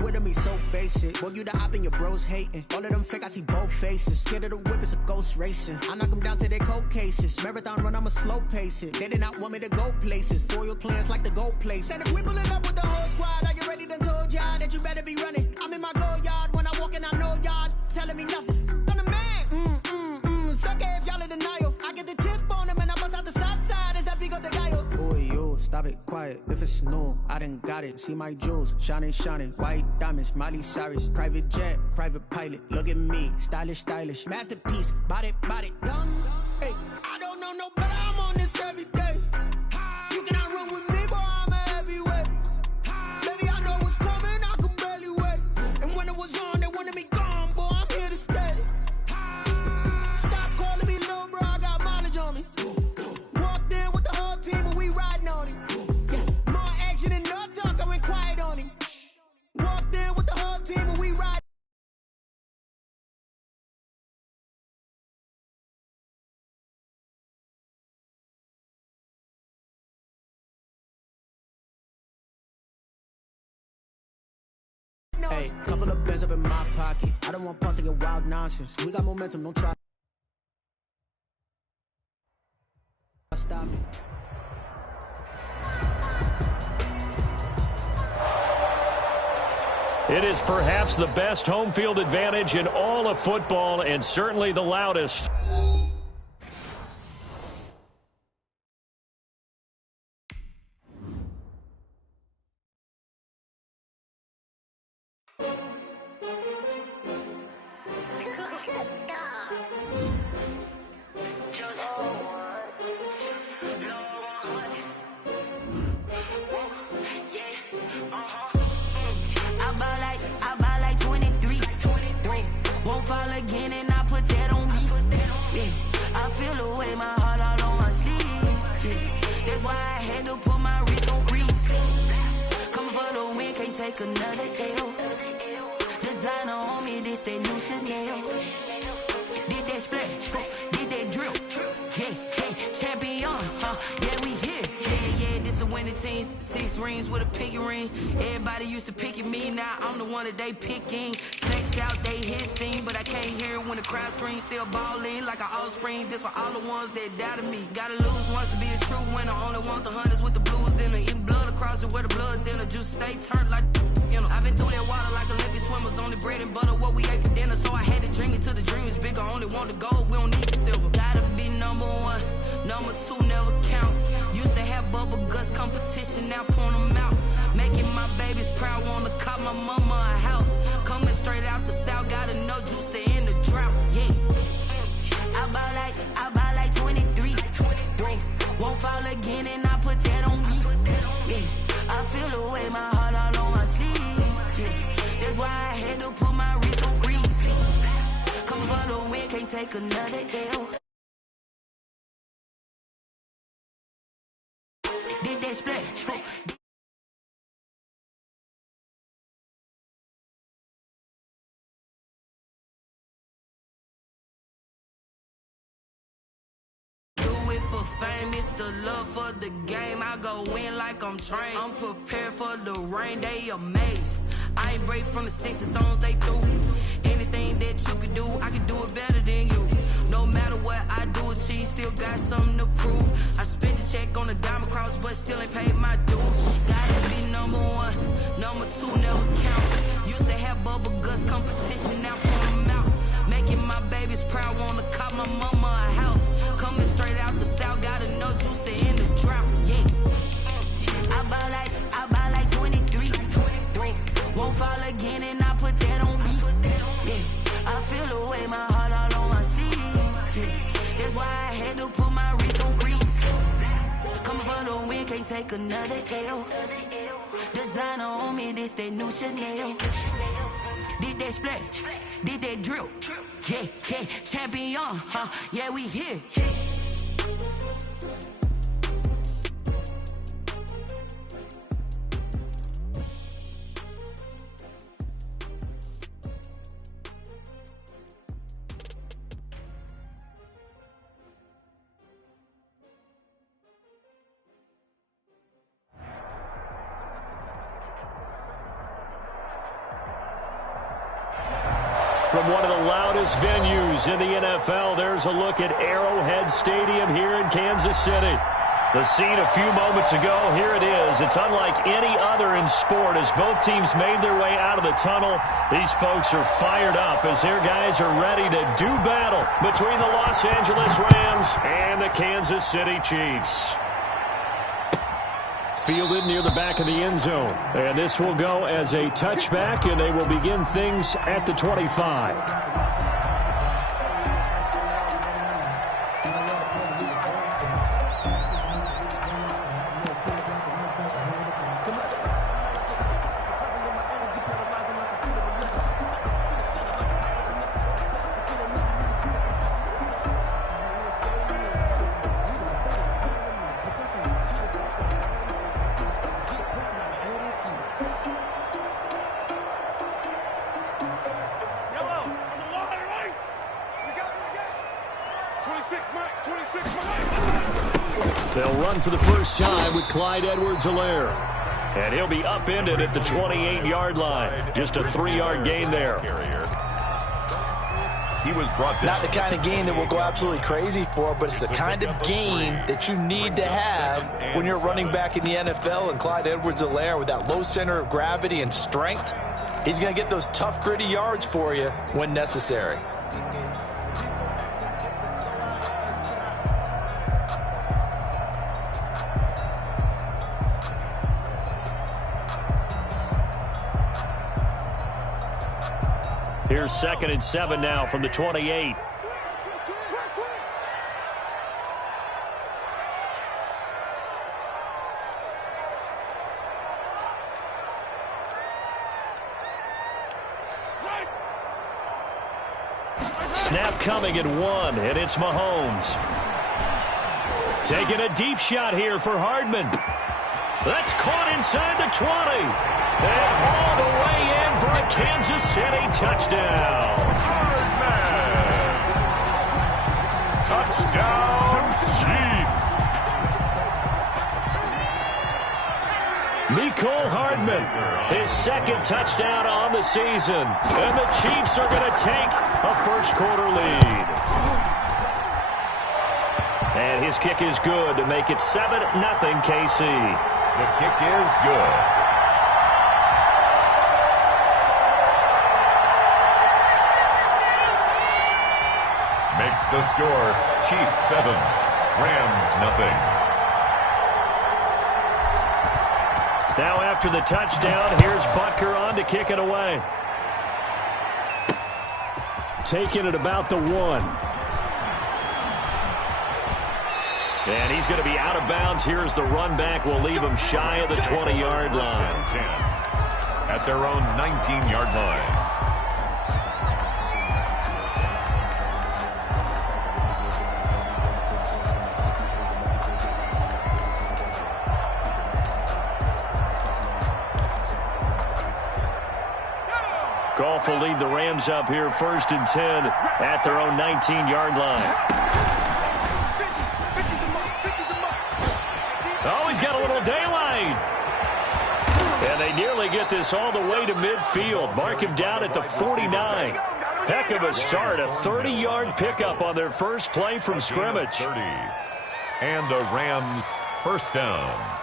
with him, he's so basic. Boy, you the op and your bros hating. All of them fake, I see both faces. Scared of the whip, it's a ghost racing. I knock them down to their cold cases. Marathon run, I'ma slow pace it. They did not want me to go places. Foil plans like the gold place. And if we pulling up with the whole squad, are you ready to told y'all that you better be running? I'm in my go yard. When I walk in, I know y'all telling me nothing. I'm the man. Suck it if y'all in denial. I get the chip on him and I bust out the south side. Is that big of the guy? Boy, yo, stop it, quiet. If it's new, I done got it. See my jewels, shining, white diamonds, Miley Cyrus, private jet, private pilot. Look at me, stylish, masterpiece, body, young. Hey, I don't know no better. I'm on this every day. You cannot run with me, boy. I'm a heavyweight. Baby, I know what's coming. I could barely wait. And when it was on, they wanted me gone, boy. I'm here to stay. Stop calling me little bro. I got mileage on me. Walked in with the whole team and we riding on it. Yeah. More action and no talk. I went quiet on him. Walked in with the whole team and we riding. Hey, couple of bands up in my pocket. I don't want pause to get wild nonsense. We got momentum, don't try. Stop it. It is perhaps the best home field advantage in all of football and certainly the loudest. Another L. Designer on me, this that new Chanel. Did that splash, did that drill. Yeah, champion, yeah, we here. Yeah, this the winning team. 6 rings with a pinky ring. Everybody used to pick at me, now I'm the one that they picking. Snakes out, they hit scene, but I can't hear it when the crowd screams. Still balling like an offspring. This for all the ones that doubted me. Gotta lose once to be a true winner. Only want the hunters with the blues in it. Eating blood across it where the blood dinner. Juice stay turned like, you know. I've been through that water like Olympic swimmers. Only bread and butter, what we ate for dinner. So I had to drink it till the dream is bigger. Only want the gold, we don't need the silver. Gotta be number 1, number 2 never count. Used to have bubble guts competition, now point them out. Making my babies proud, wanna cop my mama a house. Coming straight out the south, gotta know juice to end the drought. Yeah, I buy like 23. Won't fall again and I put that on me. Yeah, I feel the way, my heart all on my sleeve. Yeah, that's why I had to put my wrist on freeze. Come for the win, can't take another L. Did that splash? For fame, it's the love for the game. I go in like I'm trained. I'm prepared for the rain, they amazed. I ain't break from the sticks and stones they threw. Anything that you could do, I can do it better than you. No matter what I do, achieve, still got something to prove. I spent the check on the diamond cross, but still ain't paid my dues. Gotta be number 1, number 2 never count. Used to have bubble guts competition, now point them out. Making my babies proud, wanna cop my mama a house. Coming straight out the south, gotta know juice to end the drought. Yeah, I buy like 23. Won't fall again and I put that on me. Yeah, I feel the way, my heart all on my sleeve. Yeah, that's why I had to put my wrist on freeze. Coming for the win, can't take another L. Designer on me, this that new Chanel. Did that splash, did that drill. Yeah, champion, yeah, we here. From one of the loudest venues in the NFL, there's a look at AL-ORaised Stadium here in Kansas City. The scene a few moments ago, here it is. It's unlike any other in sport as both teams made their way out of the tunnel. These folks are fired up as their guys are ready to do battle between the Los Angeles Rams and the Kansas City Chiefs. Fielded near the back of the end zone. And this will go as a touchback, and they will begin things at the 25. They'll run for the first time with Clyde Edwards-Helaire. And he'll be upended at the 28-yard line. Just a 3-yard gain there. He was brought down. Not the kind of game that we'll go absolutely crazy for, but it's the kind of game that you need to have when you're running back in the NFL. And Clyde Edwards-Helaire, with that low center of gravity and strength, he's going to get those tough, gritty yards for you when necessary. Here's 2nd and 7 now from the 28. Snap coming at 1, and it's Mahomes. Taking a deep shot here for Hardman. That's caught inside the 20. And all the way in for a Kansas City touchdown. Hardman. Touchdown, Chiefs. Mecole Hardman, his 2nd touchdown on the season. And the Chiefs are going to take a first-quarter lead. And his kick is good to make it 7-0 KC. The kick is good. Makes the score Chiefs 7, Rams nothing. Now after the touchdown, here's Butker on to kick it away. Taking it about the 1. And he's going to be out of bounds. Here's the run back. We'll leave him shy of the 20-yard line. At their own 19-yard line. Goff will lead the Rams up here 1st and 10 at their own 19-yard line. Oh, he's got a little daylight. And they nearly get this all the way to midfield. Mark him down at the 49. Heck of a start. A 30-yard pickup on their first play from scrimmage. 30. And the Rams first down.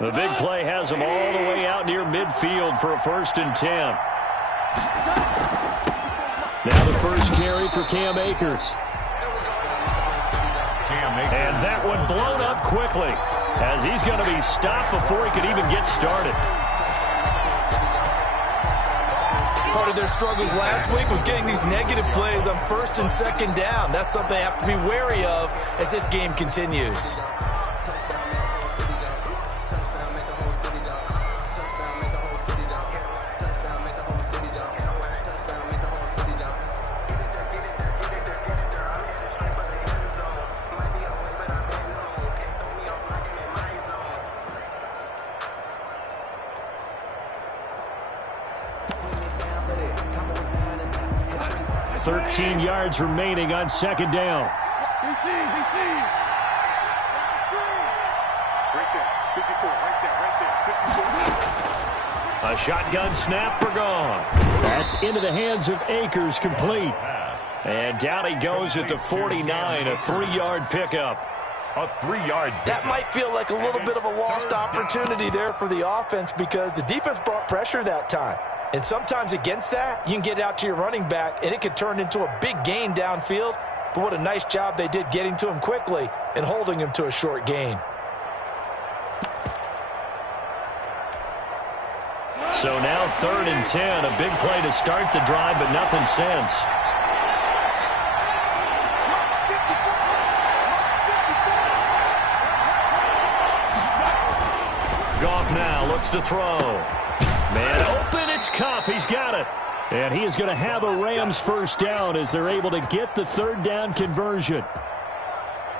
The big play has them all the way out near midfield for a 1st and 10. Now the first carry for Cam Akers. And that one blown up quickly as he's going to be stopped before he could even get started. Part of their struggles last week was getting these negative plays on 1st and 2nd down. That's something they have to be wary of as this game continues. 13 yards remaining on second down. A shotgun snap for gone. That's into the hands of Akers, complete. And down he goes at the 49, a 3-yard pickup. A 3-yard. That might feel like a little bit of a lost opportunity there for the offense because the defense brought pressure that time. And sometimes against that, you can get out to your running back, and it could turn into a big gain downfield. But what a nice job they did getting to him quickly and holding him to a short gain. So now 3rd and 10, a big play to start the drive, but nothing since. Goff now looks to throw. Man open, it's Kupp. He's got it. And he is going to have a Rams first down as they're able to get the 3rd down conversion.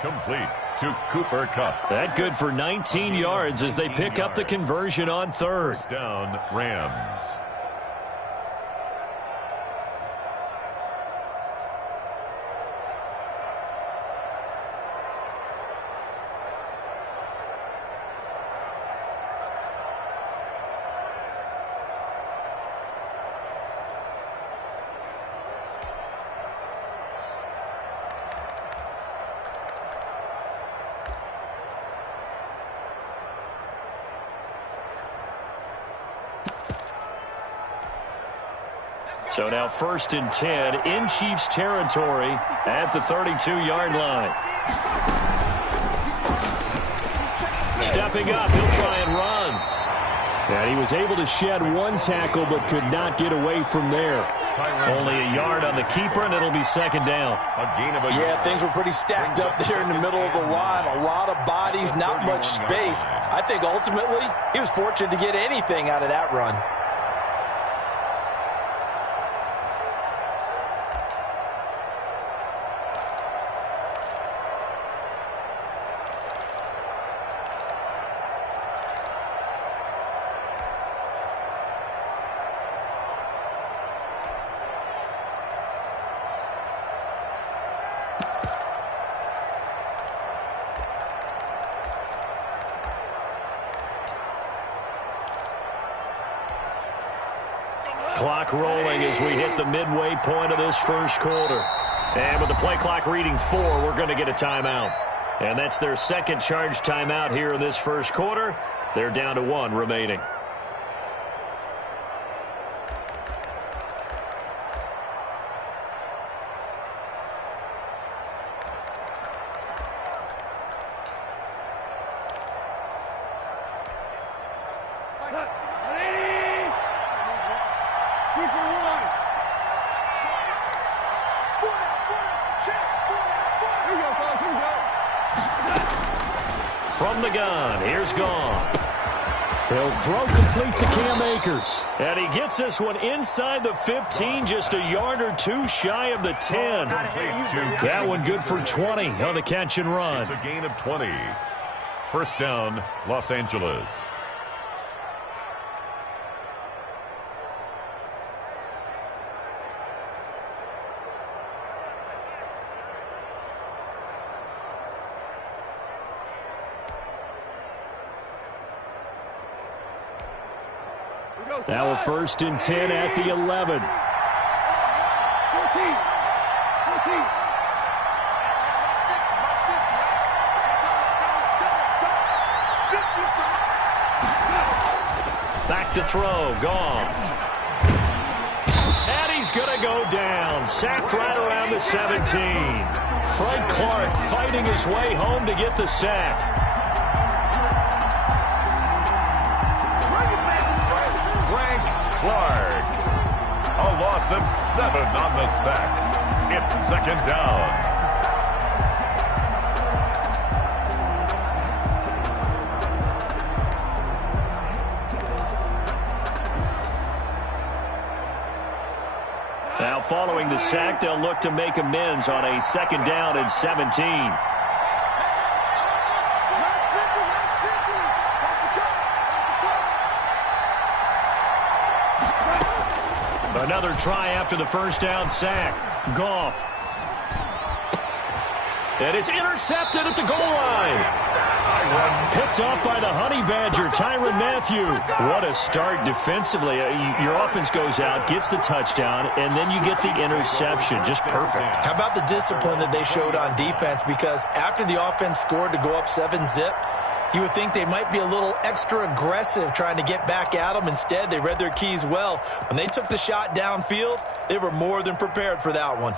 Complete to Cooper Kupp. That good for 19 yards as they pick up the conversion on 3rd. First down, Rams. So now 1st and 10 in Chiefs territory at the 32-yard line. Stepping up, he'll try and run. And he was able to shed 1 tackle but could not get away from there. Only a yard on the keeper, and it'll be 2nd down. Yeah, things were pretty stacked up there in the middle of the line. A lot of bodies, not much space. I think ultimately he was fortunate to get anything out of that run. Clock rolling as we hit the midway point of this first quarter. And with the play clock reading 4, we're going to get a timeout. And that's their 2nd charge timeout here in this first quarter. They're down to 1 remaining. From the gun, here's Goff. He'll throw complete to Cam Akers. And he gets this one inside the 15, just a yard or 2 shy of the 10. That one good for 20 on the catch and run. It's a gain of 20. First down, Los Angeles. Now a 1st and 10 at the 11. Back to throw, Goff. And he's going to go down. Sacked right around the 17. Frank Clark fighting his way home to get the sack. Clark. A loss of 7 on the sack. It's 2nd down. Now following the sack, they'll look to make amends on a 2nd down and 17. Another try after the first down sack. Goff. And it's intercepted at the goal line. Picked off by the Honey Badger, Tyrann Mathieu. What a start defensively. Your offense goes out, gets the touchdown, and then you get the interception. Just perfect. How about the discipline that they showed on defense? Because after the offense scored to go up 7-zip, you would think they might be a little extra aggressive trying to get back at them. Instead, they read their keys well. When they took the shot downfield, they were more than prepared for that one.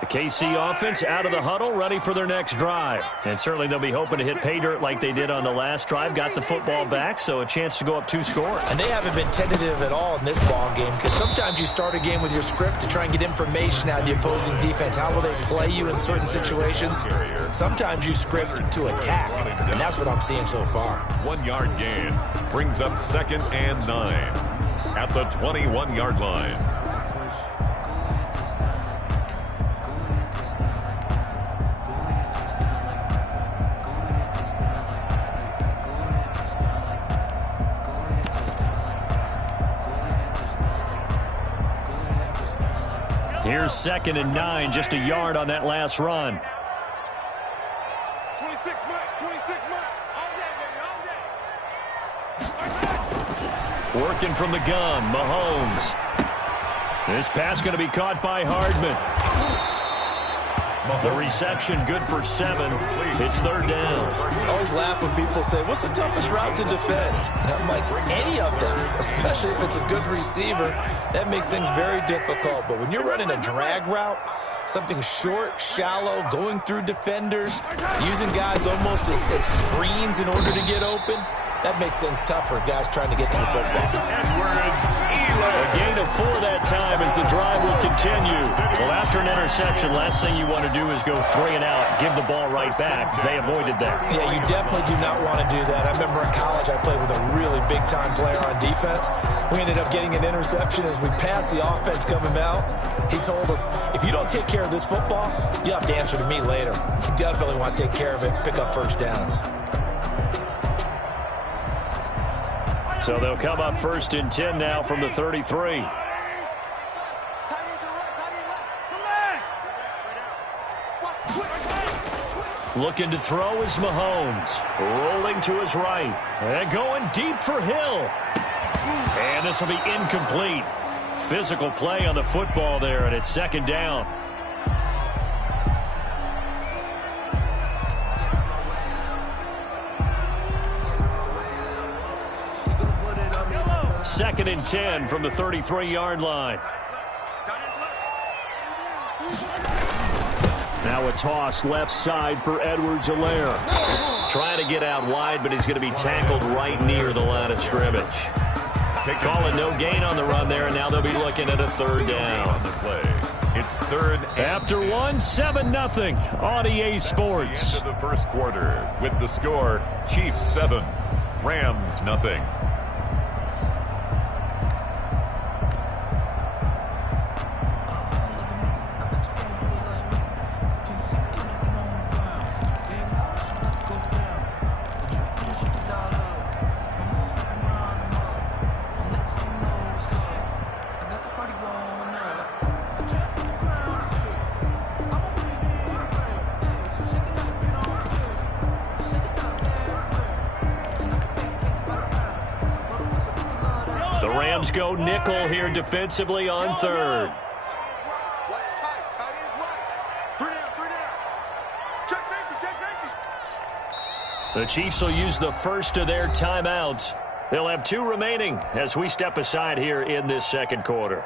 The KC offense out of the huddle, ready for their next drive. And certainly they'll be hoping to hit pay dirt like they did on the last drive. Got the football back, so a chance to go up 2 scores. And they haven't been tentative at all in this ball game, because sometimes you start a game with your script to try and get information out of the opposing defense. How will they play you in certain situations? Sometimes you script to attack, and that's what I'm seeing so far. 1-yard gain brings up 2nd and 9 at the 21-yard line. Here's 2nd and 9, just a yard on that last run. 26 months, 26 months. All day, baby, all day. Working from the gun, Mahomes. This pass going to be caught by Hardman. The reception good for 7. It's 3rd down. I always laugh when people say, what's the toughest route to defend? And I'm like, any of them, especially if it's a good receiver. That makes things very difficult. But when you're running a drag route, something short, shallow, going through defenders, using guys almost as screens in order to get open, that makes things tough for guys trying to get to the football. A gain of 4 that time as the drive will continue. Well, after an interception, last thing you want to do is go 3 and out, give the ball right back. They avoided that. Yeah, you definitely do not want to do that. I remember in college I played with a really big-time player on defense. We ended up getting an interception as we passed the offense coming out. He told him, if you don't take care of this football, you'll have to answer to me later. You definitely want to take care of it, pick up first downs. So they'll come up 1st and 10 now from the 33. Looking to throw is Mahomes. Rolling to his right. And going deep for Hill. And this will be incomplete. Physical play on the football there, and it's 2nd down. Second and 10 from the 33-yard line. Now a toss left side for Edwards-Helaire. Trying to get out wide, but he's going to be tackled right near the line of scrimmage. Calling no gain on the run there, and now they'll be looking at a 3rd down. It's 3rd and after 1, 7-0 on EA Sports. At the end of the first quarter with the score, Chiefs 7, Rams 0. Go nickel here defensively on 3rd. The Chiefs will use the first of their timeouts. They'll have 2 remaining as we step aside here in this 2nd quarter.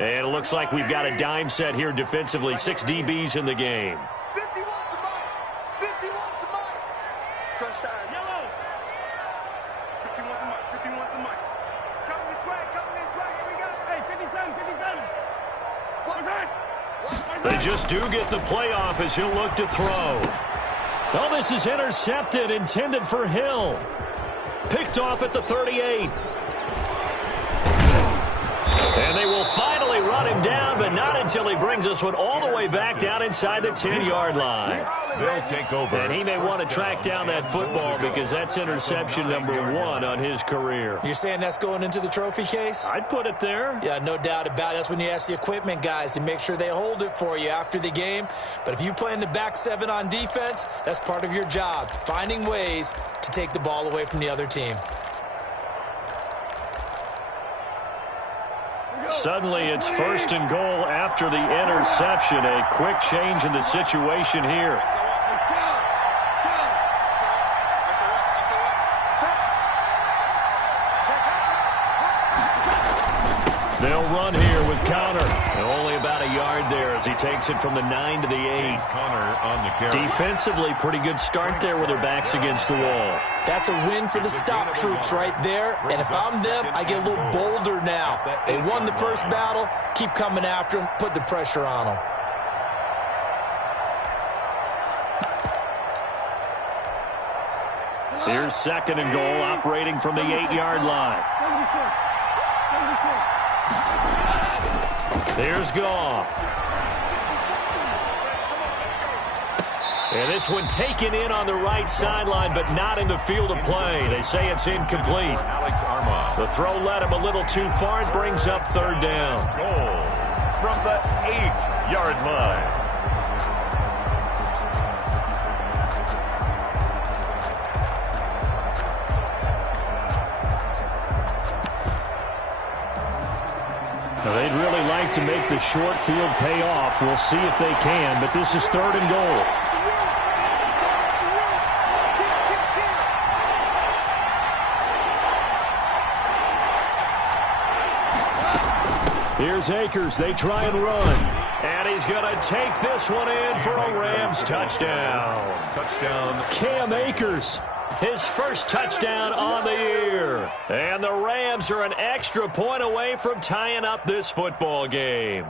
And it looks like we've got a dime set here defensively. 6 DBs in the game. 51 to Mike. 51 to Mike. Crunch time. Yellow. 51 to Mike. 51 to Mike. It's coming this way. Coming this way. Here we go. Hey, 57, 57. They just do get the playoff as he'll look to throw. Oh, this is intercepted, intended for Hill. Picked off at the 38. And they will finally run him down, but not until he brings us one all the way back down inside the 10-yard line. They'll take over. And he may want to track down that football because that's interception number 1 on his career. You're saying that's going into the trophy case? I'd put it there. Yeah, no doubt about it. That's when you ask the equipment guys to make sure they hold it for you after the game. But if you play in the back 7 on defense, that's part of your job, finding ways to take the ball away from the other team. Suddenly, it's 1st and goal after the interception. A quick change in the situation here. They'll run here with Connor. Only about a yard there as he takes it from the 9 to the 8. Connor on the carry. Defensively, pretty good start there with their backs against the wall. That's a win for the stop troops right there. And if I'm them, I get a little bolder now. They won the first battle. Keep coming after them. Put the pressure on them. Here's 2nd and goal, operating from the 8-yard line. There's Goff. And this one taken in on the right sideline, but not in the field of play. They say it's incomplete. The throw led him a little too far. It brings up 3rd down. Goal from the 8-yard line. Now, they'd really like to make the short field pay off. We'll see if they can, but this is 3rd and goal. Here's Akers. They try and run. And he's going to take this one in for a Rams touchdown. Touchdown. Cam Akers. His first touchdown on the year. And the Rams are an extra point away from tying up this football game.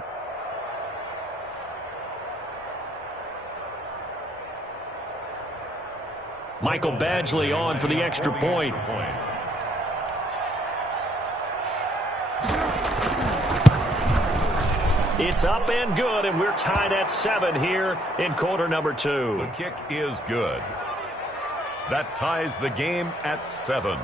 Michael Badgley on for the extra point. It's up and good, and we're tied at 7 here in quarter number 2. The kick is good. That ties the game at 7.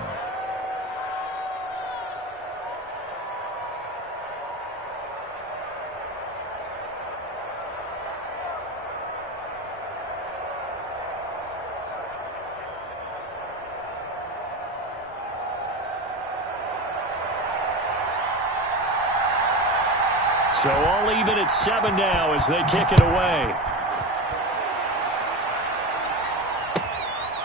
So all even at 7 now as they kick it away.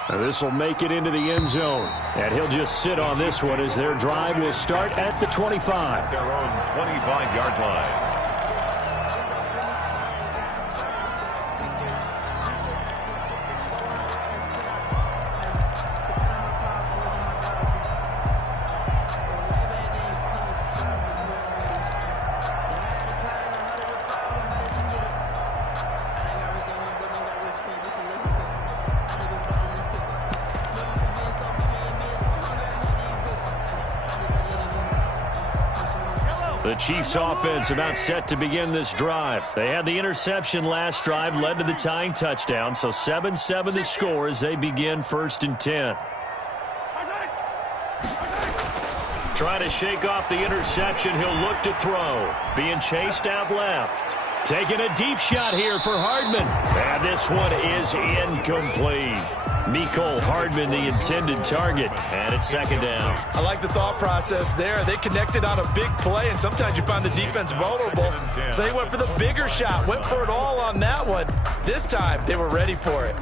This will make it into the end zone. And he'll just sit on this one as their drive will start at the 25. Their own 25-yard line. The Chiefs offense about set to begin this drive. They had the interception last drive, led to the tying touchdown, so 7-7 the score as they begin 1st and 10. Trying to shake off the interception, he'll look to throw. Being chased out left. Taking a deep shot here for Hardman. And this one is incomplete. Mecole Hardman, the intended target, and it's 2nd down. I like the thought process there. They connected on a big play, and sometimes you find the defense vulnerable. So they went for the bigger shot, went for it all on that one. This time, they were ready for it.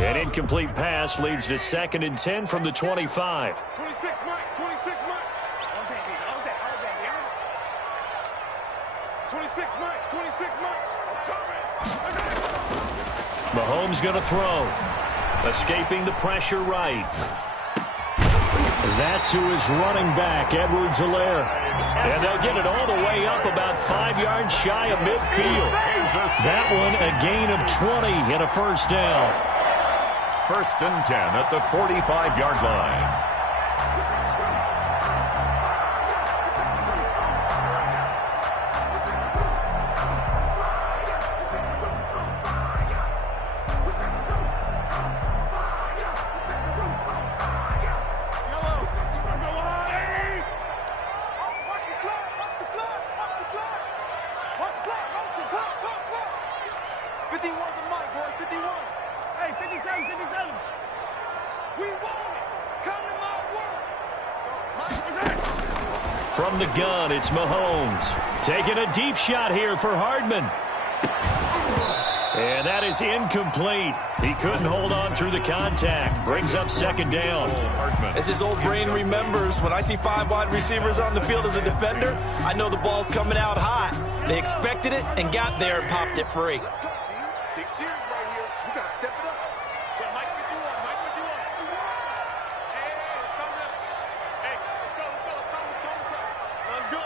An incomplete pass leads to 2nd and 10 from the 25. 26, Mike. 26, Mike. 26 Mike, 26 Mike. I'm coming. Mahomes going to throw. Escaping the pressure right. That's who is running back, Edwards-Helaire. And they'll get it all the way up about 5 yards shy of midfield. That one a gain of 20 and a first down. 1st and 10 at the 45-yard line. From the gun, it's Mahomes. Taking a deep shot here for Hardman. And that is incomplete. He couldn't hold on through the contact. Brings up 2nd down. As his old brain remembers, when I see 5 wide receivers on the field as a defender, I know the ball's coming out hot. They expected it and got there and popped it free. Let's go, dude. Big series right here. We got to step it up. Yeah, Mike, what you want? Mike, what you want? Hey, let's come up. Hey, let's go. Let's go.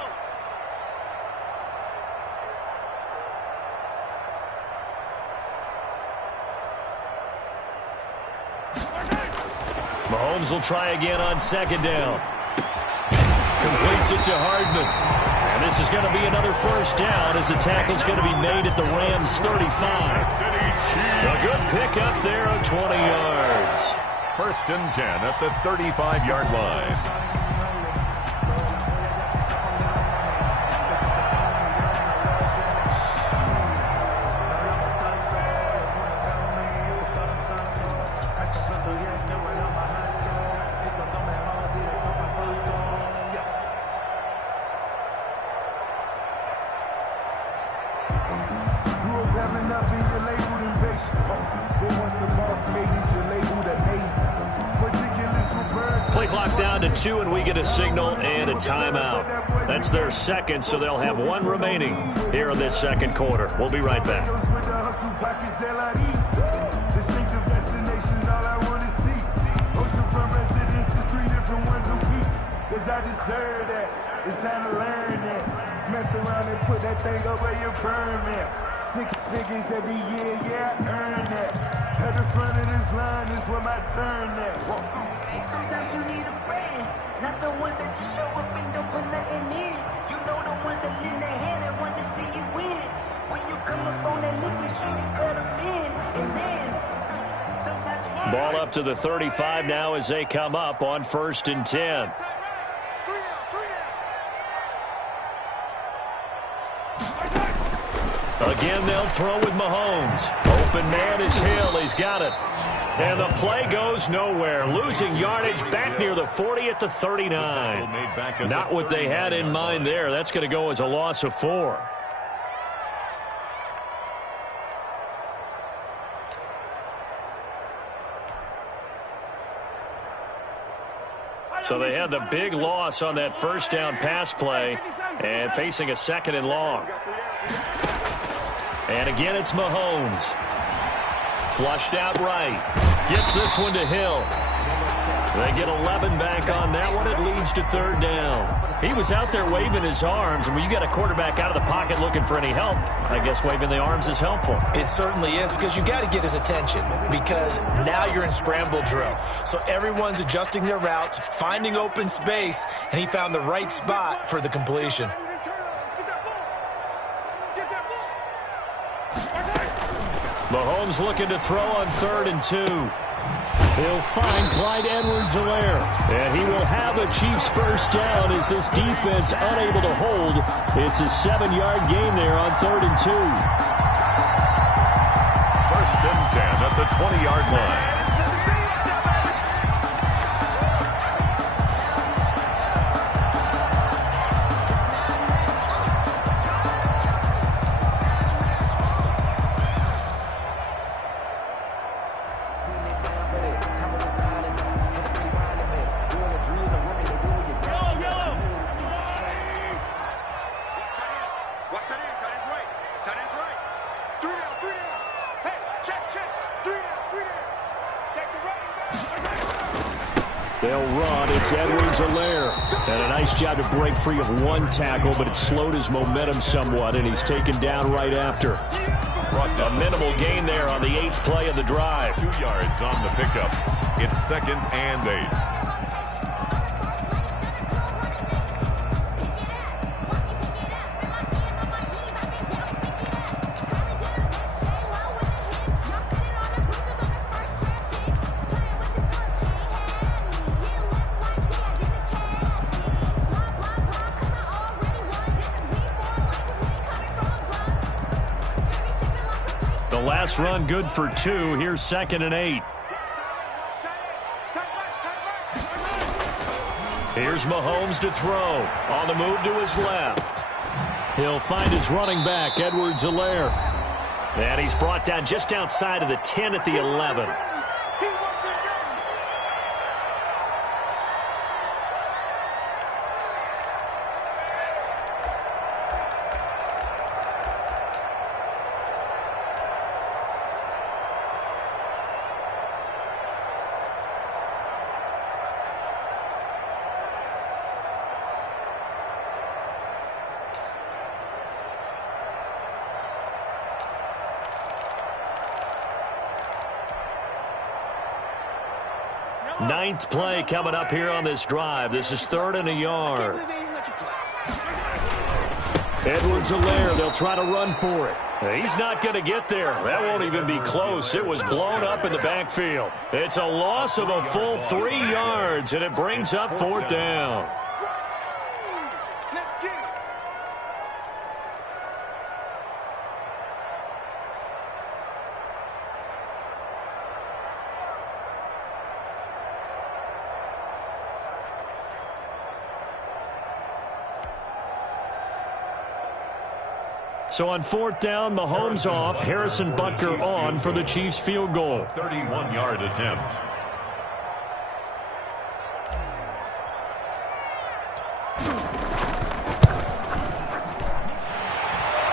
Mahomes will try again on 2nd down. Completes it to Hardman. And this is going to be another first down as the tackle's going to be made at the Rams 35. A good pickup there of 20 yards. 1st and 10 at the 35-yard line. Play clock down to 2, and we get a signal and a timeout. That's their second, so they'll have 1 remaining here in this 2nd quarter. We'll be right back. It's time to learn that. Mess around and put that thing up where you burn that. 6 figures every year, yeah, I earn that. At the front of this line is where my turn at. Sometimes you need a friend, not the ones that just show up and don't put nothing in. You know the ones that lend their hand and want to see you win. When you come up on that lick, make sure you cut them in. And then, sometimes you... Ball up to the 35 now as they come up on 1st and 10. Again, they'll throw with Mahomes. Open man is Hill. He's got it. And the play goes nowhere. Losing yardage back near the 40 at the 39. Not what they had in mind there. That's going to go as a loss of 4. So they had the big loss on that first down pass play and facing a 2nd and long. And again, it's Mahomes. Flushed out right. Gets this one to Hill. They get 11 back on that one. It leads to 3rd down. He was out there waving his arms, and when you got a quarterback out of the pocket looking for any help, I guess waving the arms is helpful. It certainly is, because you got to get his attention, because now you're in scramble drill. So everyone's adjusting their routes, finding open space, and he found the right spot for the completion. Mahomes looking to throw on 3rd and 2. He'll find Clyde Edwards-Helaire, and he will have a Chiefs first down as this defense unable to hold. It's a 7-yard gain there on 3rd and 2. 1st and 10 at the 20-yard line. Watch that in, They'll run. It's Edwards-Helaire. And a nice job to break free of one tackle, but it slowed his momentum somewhat, and he's taken down right after. A minimal gain there on the 8th play of the drive. 2 yards on the pickup. It's 2nd and 8. Last run good for 2. Here's 2nd and 8. Here's Mahomes to throw. On the move to his left. He'll find his running back, Edwards-Helaire. And he's brought down just outside of the 10 at the 11. Ninth play coming up here on this drive. This is 3rd and a yard. Edwards-Helaire, they'll try to run for it. He's not going to get there. That won't even be close. It was blown up in the backfield. It's a loss of a full 3 yards, and it brings up 4th down. So on 4th down, Mahomes off, Harrison Butker on for the Chiefs field goal. 31-yard attempt.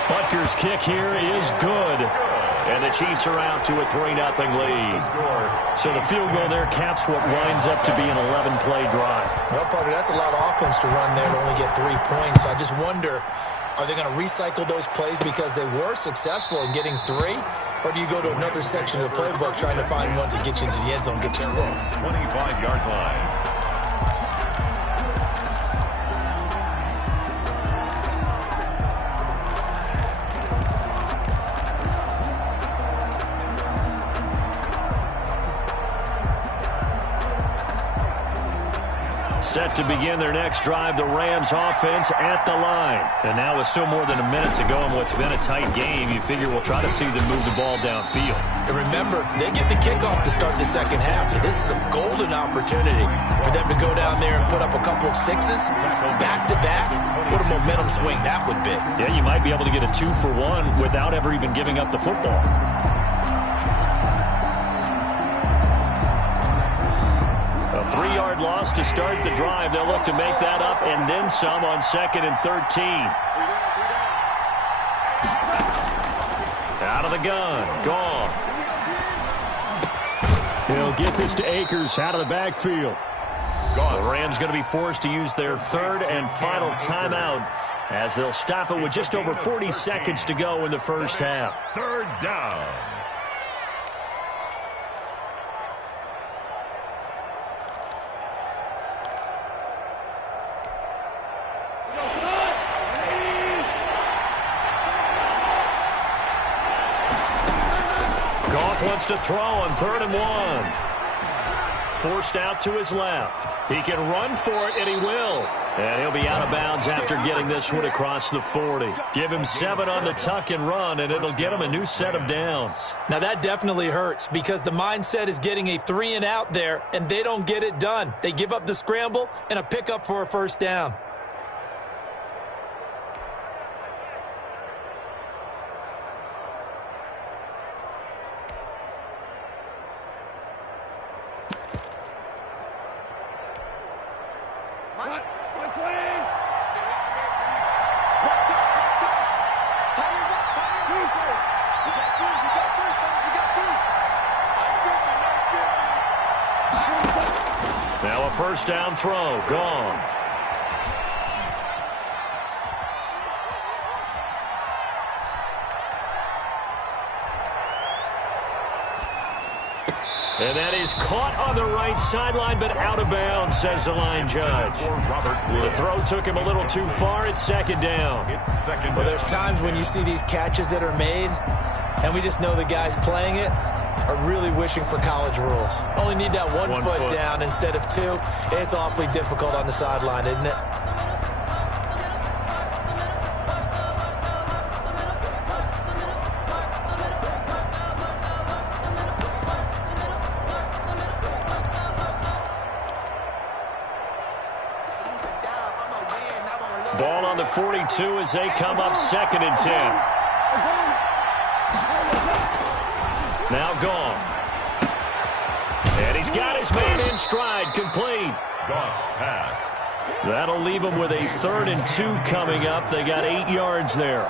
Butker's kick here is good. And the Chiefs are out to a 3-0 lead. So the field goal there caps what winds up to be an 11-play drive. Well, partner, that's a lot of offense to run there to only get 3 points. So I just wonder, are they going to recycle those plays because they were successful in getting 3? Or do you go to another section of the playbook trying to find ones that get you into the end zone, get you 6? 25-yard line. Set to begin their next drive, the Rams offense at the line. And now with still more than a minute to go in what's been a tight game, you figure we'll try to see them move the ball downfield. And remember, they get the kickoff to start the second half, so this is a golden opportunity for them to go down there and put up a couple of 6s back-to-back. What a momentum swing that would be. Yeah, you might be able to get a 2-for-1 without ever even giving up the football. A 3-yard loss to start the drive. They'll look to make that up and then some on 2nd and 13. Out of the gun. Goff. He'll get this to Akers out of the backfield. The Rams going to be forced to use their 3rd and final timeout as they'll stop it with just over 40 seconds to go in the first half. 3rd down. Wants to throw on 3rd and 1. Forced out to his left. He can run for it, and he will. And he'll be out of bounds after getting this one across the 40. Give him 7 on the tuck and run, and it'll get him a new set of downs. Now, that definitely hurts because the mindset is getting a 3 and out there, and they don't get it done. They give up the scramble and a pickup for a first down. Now a first down throw, gone. And that is caught on the right sideline, but out of bounds, says the line judge. The throw took him a little too far. It's second down. Well, there's times when you see these catches that are made, and we just know the guys playing it are really wishing for college rules. Only need that one foot down instead of two. It's awfully difficult on the sideline, isn't it? Ball on the 42 as they come up 2nd and 10. Now gone. And he's got his man in stride, complete. Goss pass. That'll leave him with a 3rd and 2 coming up. They got 8 yards there.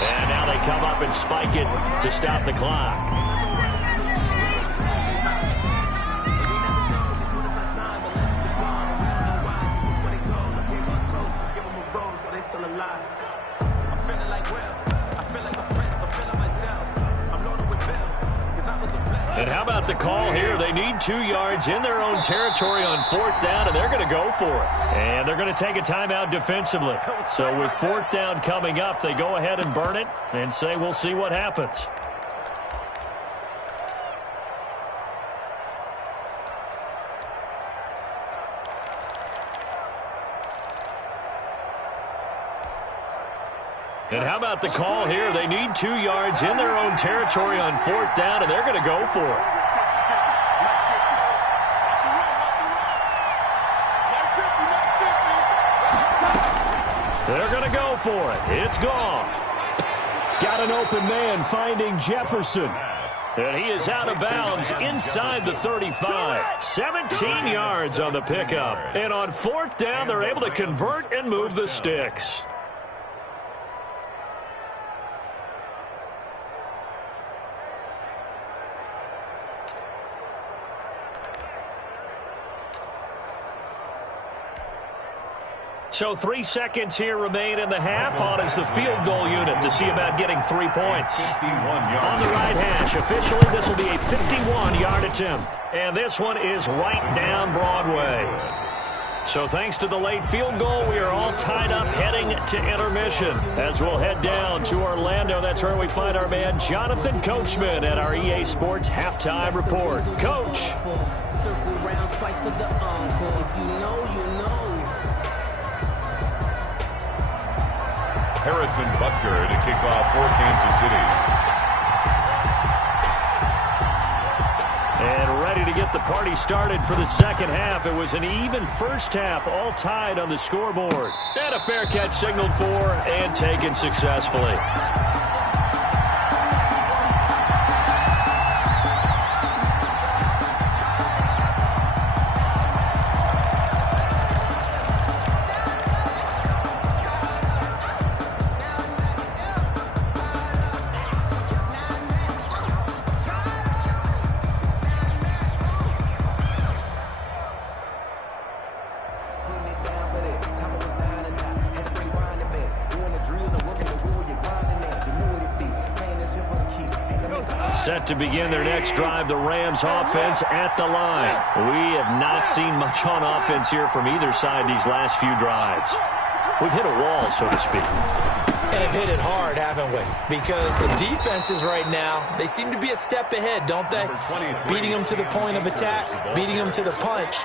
And now they come up and spike it to stop the clock. And how about the call here? They need 2 yards in their own territory on 4th down, and they're going to go for it. And they're going to take a timeout defensively. So with 4th down coming up, they go ahead and burn it and say we'll see what happens. And how about the call here? They need 2 yards in their own territory on 4th down, and they're going to go for it. They're going to go for it. It's gone. Got an open man finding Jefferson. And he is out of bounds inside the 35. 17 yards on the pickup. And on 4th down, they're able to convert and move the sticks. So 3 seconds here remain in the half. On is the field goal unit to see about getting 3 points. On the right hash, officially this will be a 51-yard attempt. And this one is right down Broadway. So thanks to the late field goal, we are all tied up heading to intermission. As we'll head down to Orlando, that's where we find our man Jonathan Coachman at our EA Sports Halftime Report. Coach. Circle round twice for the encore. If you know, you know. Harrison Butker to kick off for Kansas City. And ready to get the party started for the second half. It was an even first half, all tied on the scoreboard. And a fair catch signaled for and taken successfully. Set to begin their next drive, the Rams offense at the line. We have not seen much on offense here from either side these last few drives. We've hit a wall, so to speak. And have hit it hard, haven't we? Because the defenses right now, they seem to be a step ahead, don't they? Beating them to the point of attack, beating them to the punch.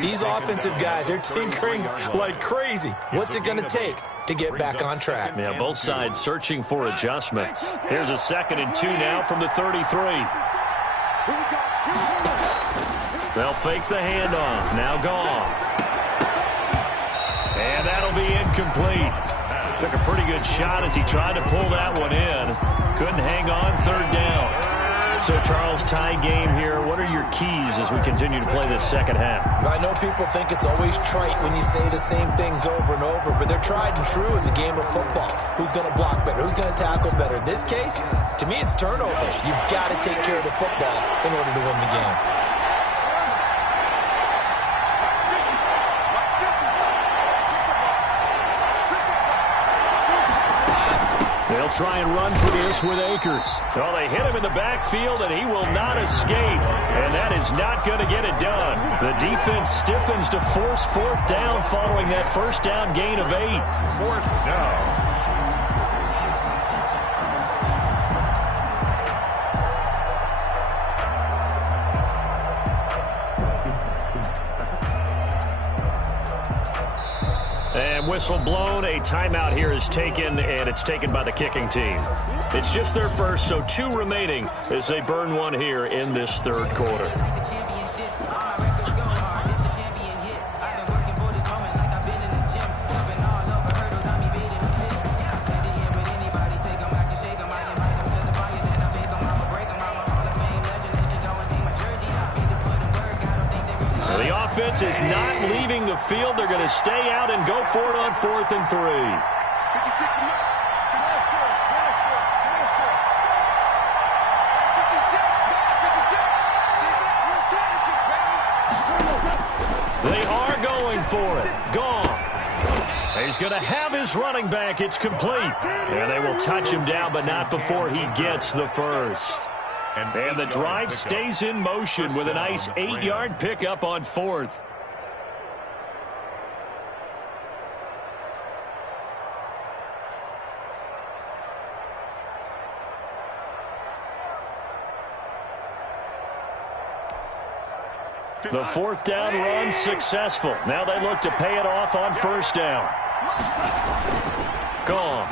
These offensive guys are tinkering like crazy. What's it going to take to get back on track? Yeah, both sides searching for adjustments. Here's a 2nd and 2 now from the 33. They'll fake the handoff. Now Goff. And that'll be incomplete. Took a pretty good shot as he tried to pull that one in. Couldn't hang on 3rd down. So, Charles, tie game here. What are your keys as we continue to play this second half? I know people think it's always trite when you say the same things over and over, but they're tried and true in the game of football. Who's going to block better? Who's going to tackle better? In this case, to me, it's turnovers. You've got to take care of the football in order to win the game. They'll try and run for this with Akers. Well, they hit him in the backfield, and he will not escape. And that is not going to get it done. The defense stiffens to force fourth down following that first down gain of 8. Fourth down. And whistle blown, a timeout here is taken, and it's taken by the kicking team. It's just their first, so 2 remaining as they burn one here in this third quarter. The offense is not leaving the field. They're going to stay out and go for it on 4th and 3. They are going for it. Gone. He's going to have his running back. It's complete. And they will touch him down, but not before he gets the first. And the drive stays in motion with a nice 8-yard pickup on 4th. The 4th down run successful. Now they look to pay it off on 1st down. Gone.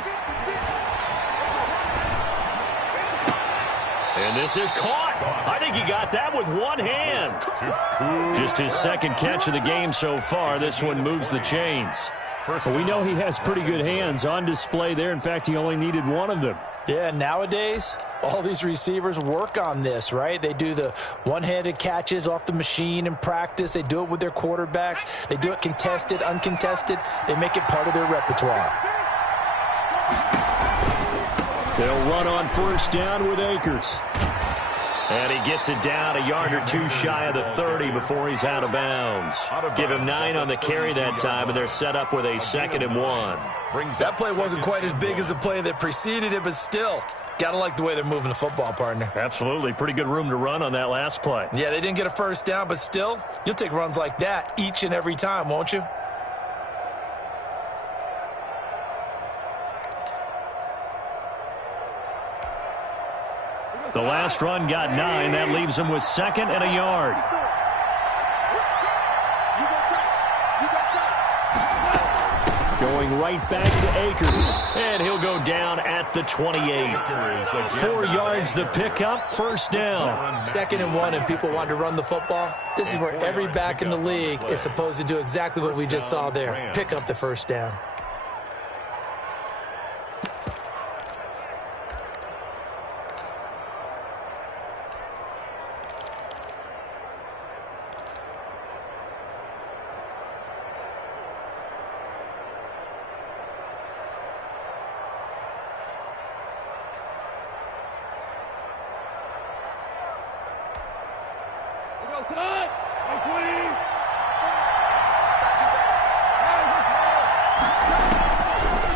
And this is caught. I think he got that with one hand. Just his second catch of the game so far. This one moves the chains. Well, we know he has pretty good hands on display there. In fact, he only needed one of them. Yeah, nowadays, all these receivers work on this, right? They do the one-handed catches off the machine in practice. They do it with their quarterbacks. They do it contested, uncontested. They make it part of their repertoire. They'll run on 1st down with Akers. And he gets it down a yard or 2 shy of the 30 before he's out of bounds. Give him 9 on the carry that time, and they're set up with a 2nd and 1. That play wasn't quite as big as the play that preceded it, but still, got to like the way they're moving the football, partner. Absolutely. Pretty good room to run on that last play. Yeah, they didn't get a 1st down, but still, you'll take runs like that each and every time, won't you? The last run got 9. That leaves him with 2nd and a yard. Going right back to Akers. And he'll go down at the 28. 4 yards the pickup, 1st down. 2nd and 1, and people want to run the football. This is where every back in the league is supposed to do exactly what we just saw there. Pick up the 1st down.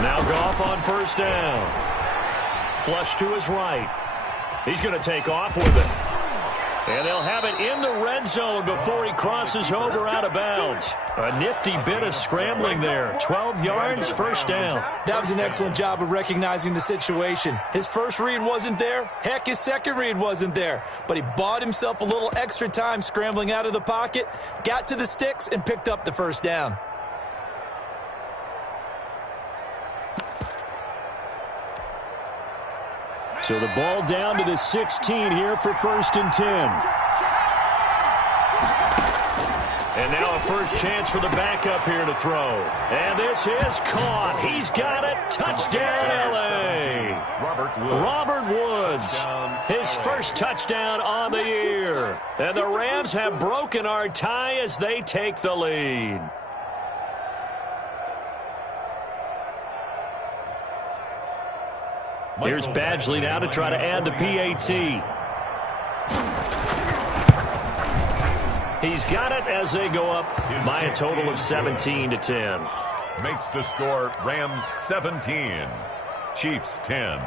Now Goff on 1st down. Flush to his right. He's going to take off with it. And they'll have it in the red zone before he crosses over out of bounds. A nifty bit of scrambling there. 12 yards, 1st down. That was an excellent job of recognizing the situation. His first read wasn't there. Heck, his second read wasn't there. But he bought himself a little extra time scrambling out of the pocket, got to the sticks, and picked up the 1st down. So the ball down to the 16 here for 1st and 10. And now a first chance for the backup here to throw. And this is caught. He's got it. Touchdown, L.A. Robert Woods. His first touchdown on the year. And the Rams have broken our tie as they take the lead. Here's Badgley now to try to add the PAT. He's got it as they go up by a total of 17-10. Makes the score Rams 17, Chiefs 10.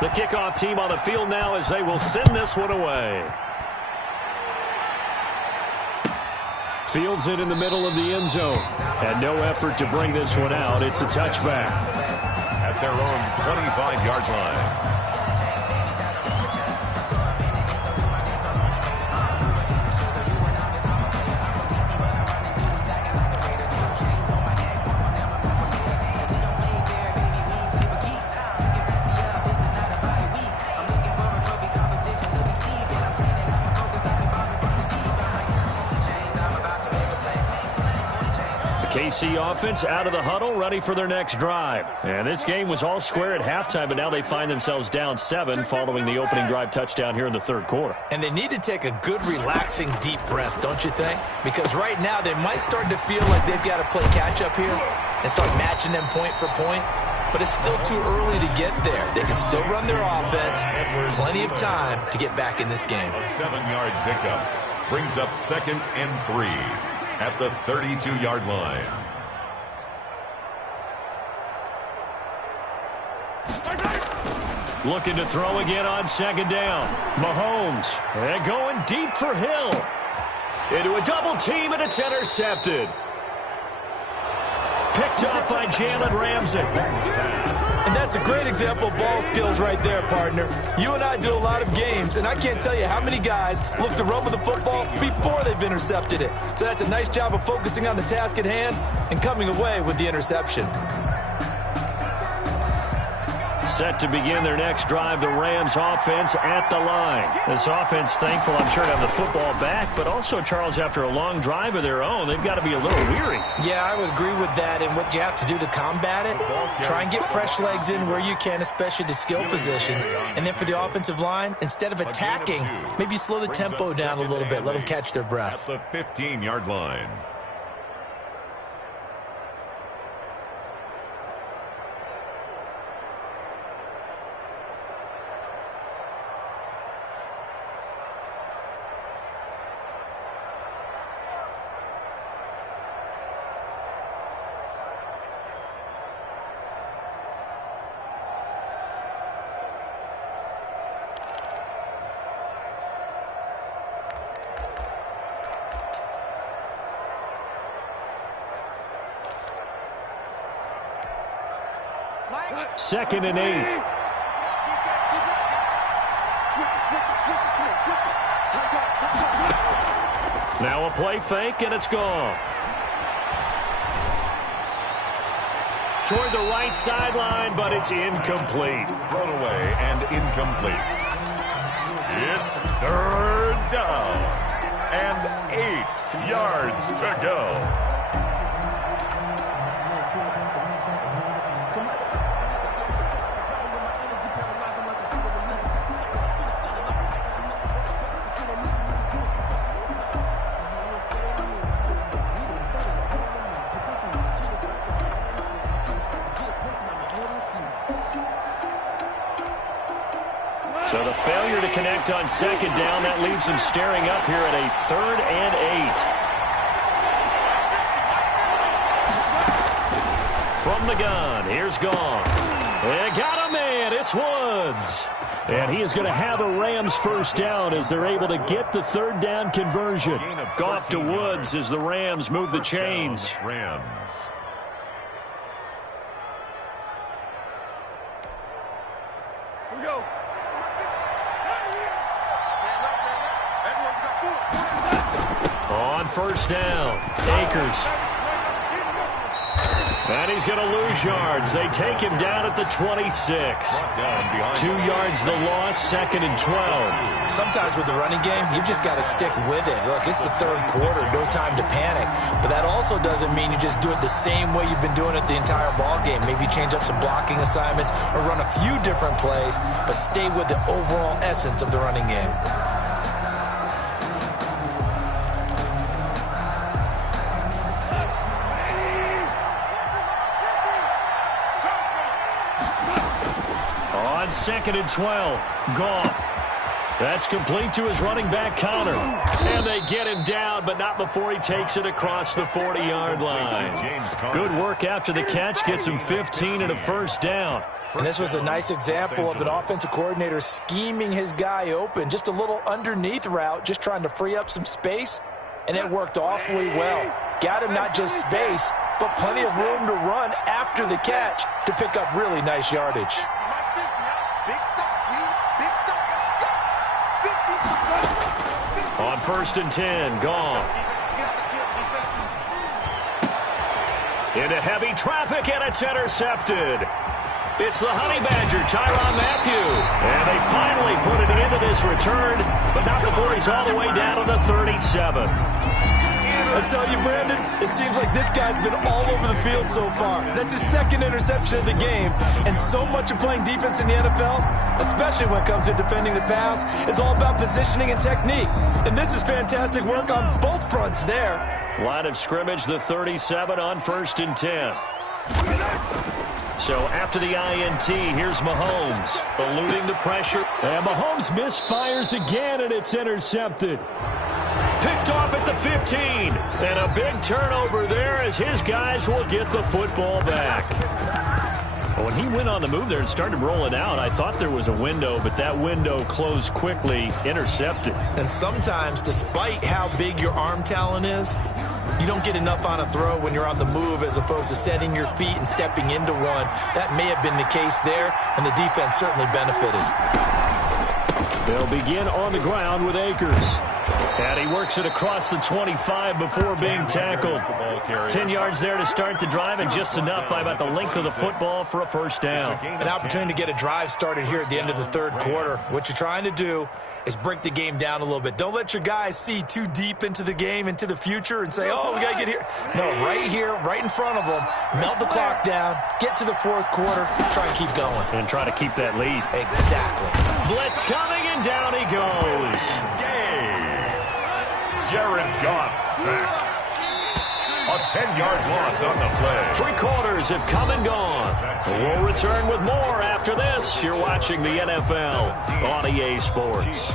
The kickoff team on the field now as they will send this one away. Fields it in the middle of the end zone. And no effort to bring this one out. It's a touchback. At their own 25-yard line. KC offense out of the huddle, ready for their next drive. And this game was all square at halftime, but now they find themselves down 7 following the opening drive touchdown here in the third quarter. And they need to take a good, relaxing, deep breath, don't you think? Because right now they might start to feel like they've got to play catch-up here and start matching them point for point. But it's still too early to get there. They can still run their offense. Plenty of time to get back in this game. A 7-yard pickup brings up 2nd and 3. At the 32-yard line. Looking to throw again on 2nd down. Mahomes. And going deep for Hill. Into a double team, and it's intercepted. Picked up by Jalen Ramsey. And that's a great example of ball skills right there, partner. You and I do a lot of games, and I can't tell you how many guys look to run with the football before they've intercepted it. So that's a nice job of focusing on the task at hand and coming away with the interception. Set to begin their next drive, the Rams offense at the line. This offense thankful, I'm sure, to have the football back, but also, Charles, after a long drive of their own, they've got to be a little weary. Yeah, I would agree with that, and what you have to do to combat it, try and get fresh legs in where you can, especially the skill positions. And then for the offensive line, instead of attacking, maybe slow the tempo down a little bit, let them catch their breath. At the 15-yard line. Second and 8. Now a play fake, and it's gone. Toward the right sideline, but it's incomplete. Thrown away and incomplete. It's 3rd down and 8 yards to go. So the failure to connect on 2nd down, that leaves them staring up here at a 3rd and 8. From the gun, here's Gone. They got a man, it's Woods. And he is going to have a Rams first down as they're able to get the 3rd down conversion. Goff to Woods as the Rams move the chains. Rams. Here we go. On 1st down, Akers. And he's going to lose yards. They take him down at the 26. 2 yards the loss, 2nd and 12. Sometimes with the running game, you've just got to stick with it. Look, it's the 3rd quarter, no time to panic. But that also doesn't mean you just do it the same way you've been doing it the entire ball game. Maybe change up some blocking assignments or run a few different plays, but stay with the overall essence of the running game. On 2nd and 12, Goff. That's complete to his running back, Connor. And they get him down, but not before he takes it across the 40-yard line. Good work after the catch, gets him 15 and a first down. And this was a nice example of an offensive coordinator scheming his guy open. Just a little underneath route, just trying to free up some space, and it worked awfully well. Got him not just space, but plenty of room to run after the catch to pick up really nice yardage. On 1st and 10, Goff. Into heavy traffic, and it's intercepted. It's the Honey Badger, Tyrann Mathieu. And they finally put it into this return, but not before he's all the way down to the 37. I tell you, Brandon, it seems like this guy's been all over the field so far. That's his 2nd interception of the game. And so much of playing defense in the NFL, especially when it comes to defending the pass, is all about positioning and technique. And this is fantastic work on both fronts there. Line of scrimmage, the 37 on 1st and 10. So after the INT, here's Mahomes, eluding the pressure. And Mahomes misfires again, and it's intercepted. Picked off at the 15. And a big turnover there as his guys will get the football back. When he went on the move there and started rolling out, I thought there was a window, but that window closed quickly, intercepted. And sometimes, despite how big your arm talent is, you don't get enough on a throw when you're on the move as opposed to setting your feet and stepping into one. That may have been the case there, and the defense certainly benefited. They'll begin on the ground with Akers. And he works it across the 25 before being tackled. 10 yards there to start the drive, and just enough by about the length of the football for a first down. An opportunity to get a drive started here at the end of the 3rd quarter. What you're trying to do is break the game down a little bit. Don't let your guys see too deep into the game, into the future, and say, oh, we got to get here. No, right here, right in front of them. Melt the clock down, get to the 4th quarter, try and keep going. And try to keep that lead. Exactly. Blitz coming, and down he goes. Jared Goff sacked. A 10-yard loss on the play. 3 quarters have come and gone. We'll return with more after this. You're watching the NFL on EA Sports.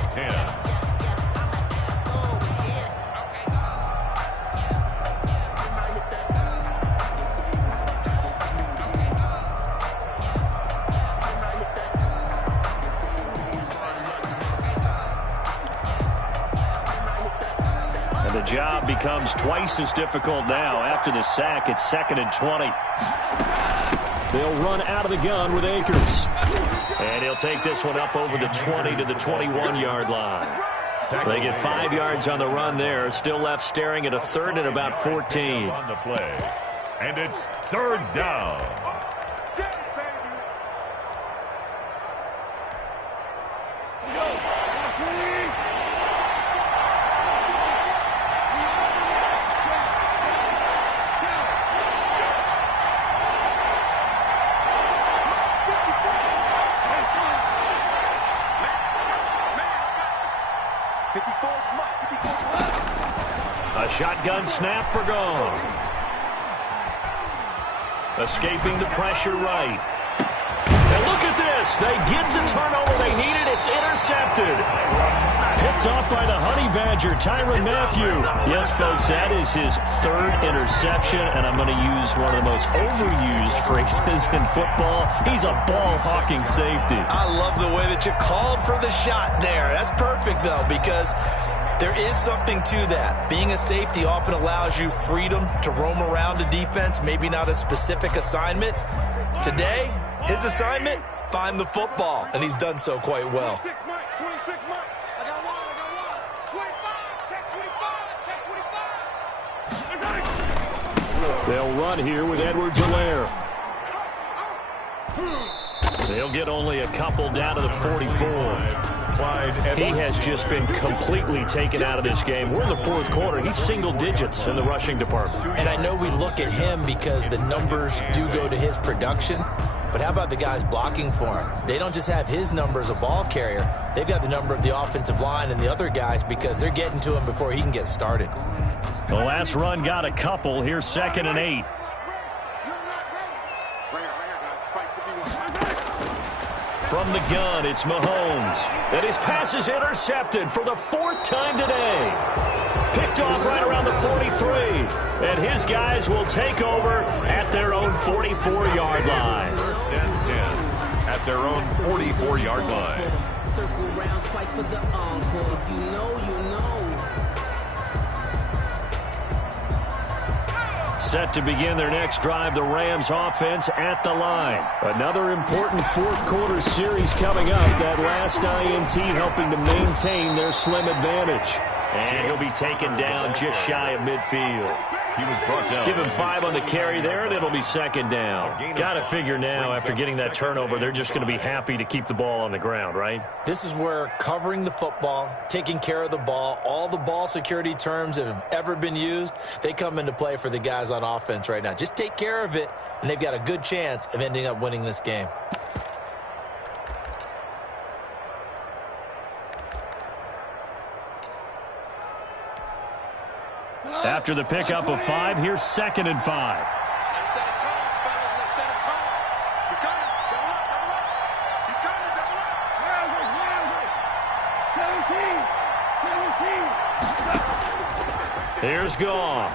The job becomes twice as difficult now. After the sack, it's 2nd and 20. They'll run out of the gun with Akers. And he'll take this one up over the 20 to the 21-yard line. They get 5 yards on the run there. Still left staring at a 3rd and about 14. On the play. And it's 3rd down. A shotgun snap for Goff. Escaping the pressure right. And look at this. They get the turnover they needed. It's intercepted. Picked off by the Honey Badger, Tyrann Mathieu. Yes, folks, that is his 3rd interception, and I'm going to use one of the most overused phrases in football. He's a ball-hawking safety. I love the way that you called for the shot there. That's perfect, though, because there is something to that. Being a safety often allows you freedom to roam around a defense, maybe not a specific assignment. Today, his assignment, find the football, and he's done so quite well. 26 Mike. I got one. 25, check 25, check 25. They'll run here with Edwards-Helaire. They'll get only a couple down to the 44. He has just been completely taken out of this game. We're in the fourth quarter. He's single digits in the rushing department. And I know we look at him because the numbers do go to his production. But how about the guys blocking for him? They don't just have his number as a ball carrier. They've got the number of the offensive line and the other guys because they're getting to him before he can get started. The last run got a couple. Here's 2nd and 8. From the gun, it's Mahomes. And his pass is intercepted for the 4th time today. Picked off right around the 43. And his guys will take over at their own 44-yard line. 1st and 10 at their own 44-yard line. Circle round twice for the encore. If you know, you know. Set to begin their next drive, the Rams offense at the line. Another important fourth quarter series coming up. That last INT helping to maintain their slim advantage. And he'll be taken down just shy of midfield. He was brought down. Give him 5 on the carry there, and it'll be 2nd down. Got to figure now, after getting that turnover, they're just going to be happy to keep the ball on the ground, right? This is where covering the football, taking care of the ball, all the ball security terms that have ever been used, they come into play for the guys on offense right now. Just take care of it, and they've got a good chance of ending up winning this game. After the pickup of 5, here's 2nd and 5. Let's set a tone, fellas. Let's set a tone. He's coming. Double up, double up. He's coming, double up. 17. Here's Goff.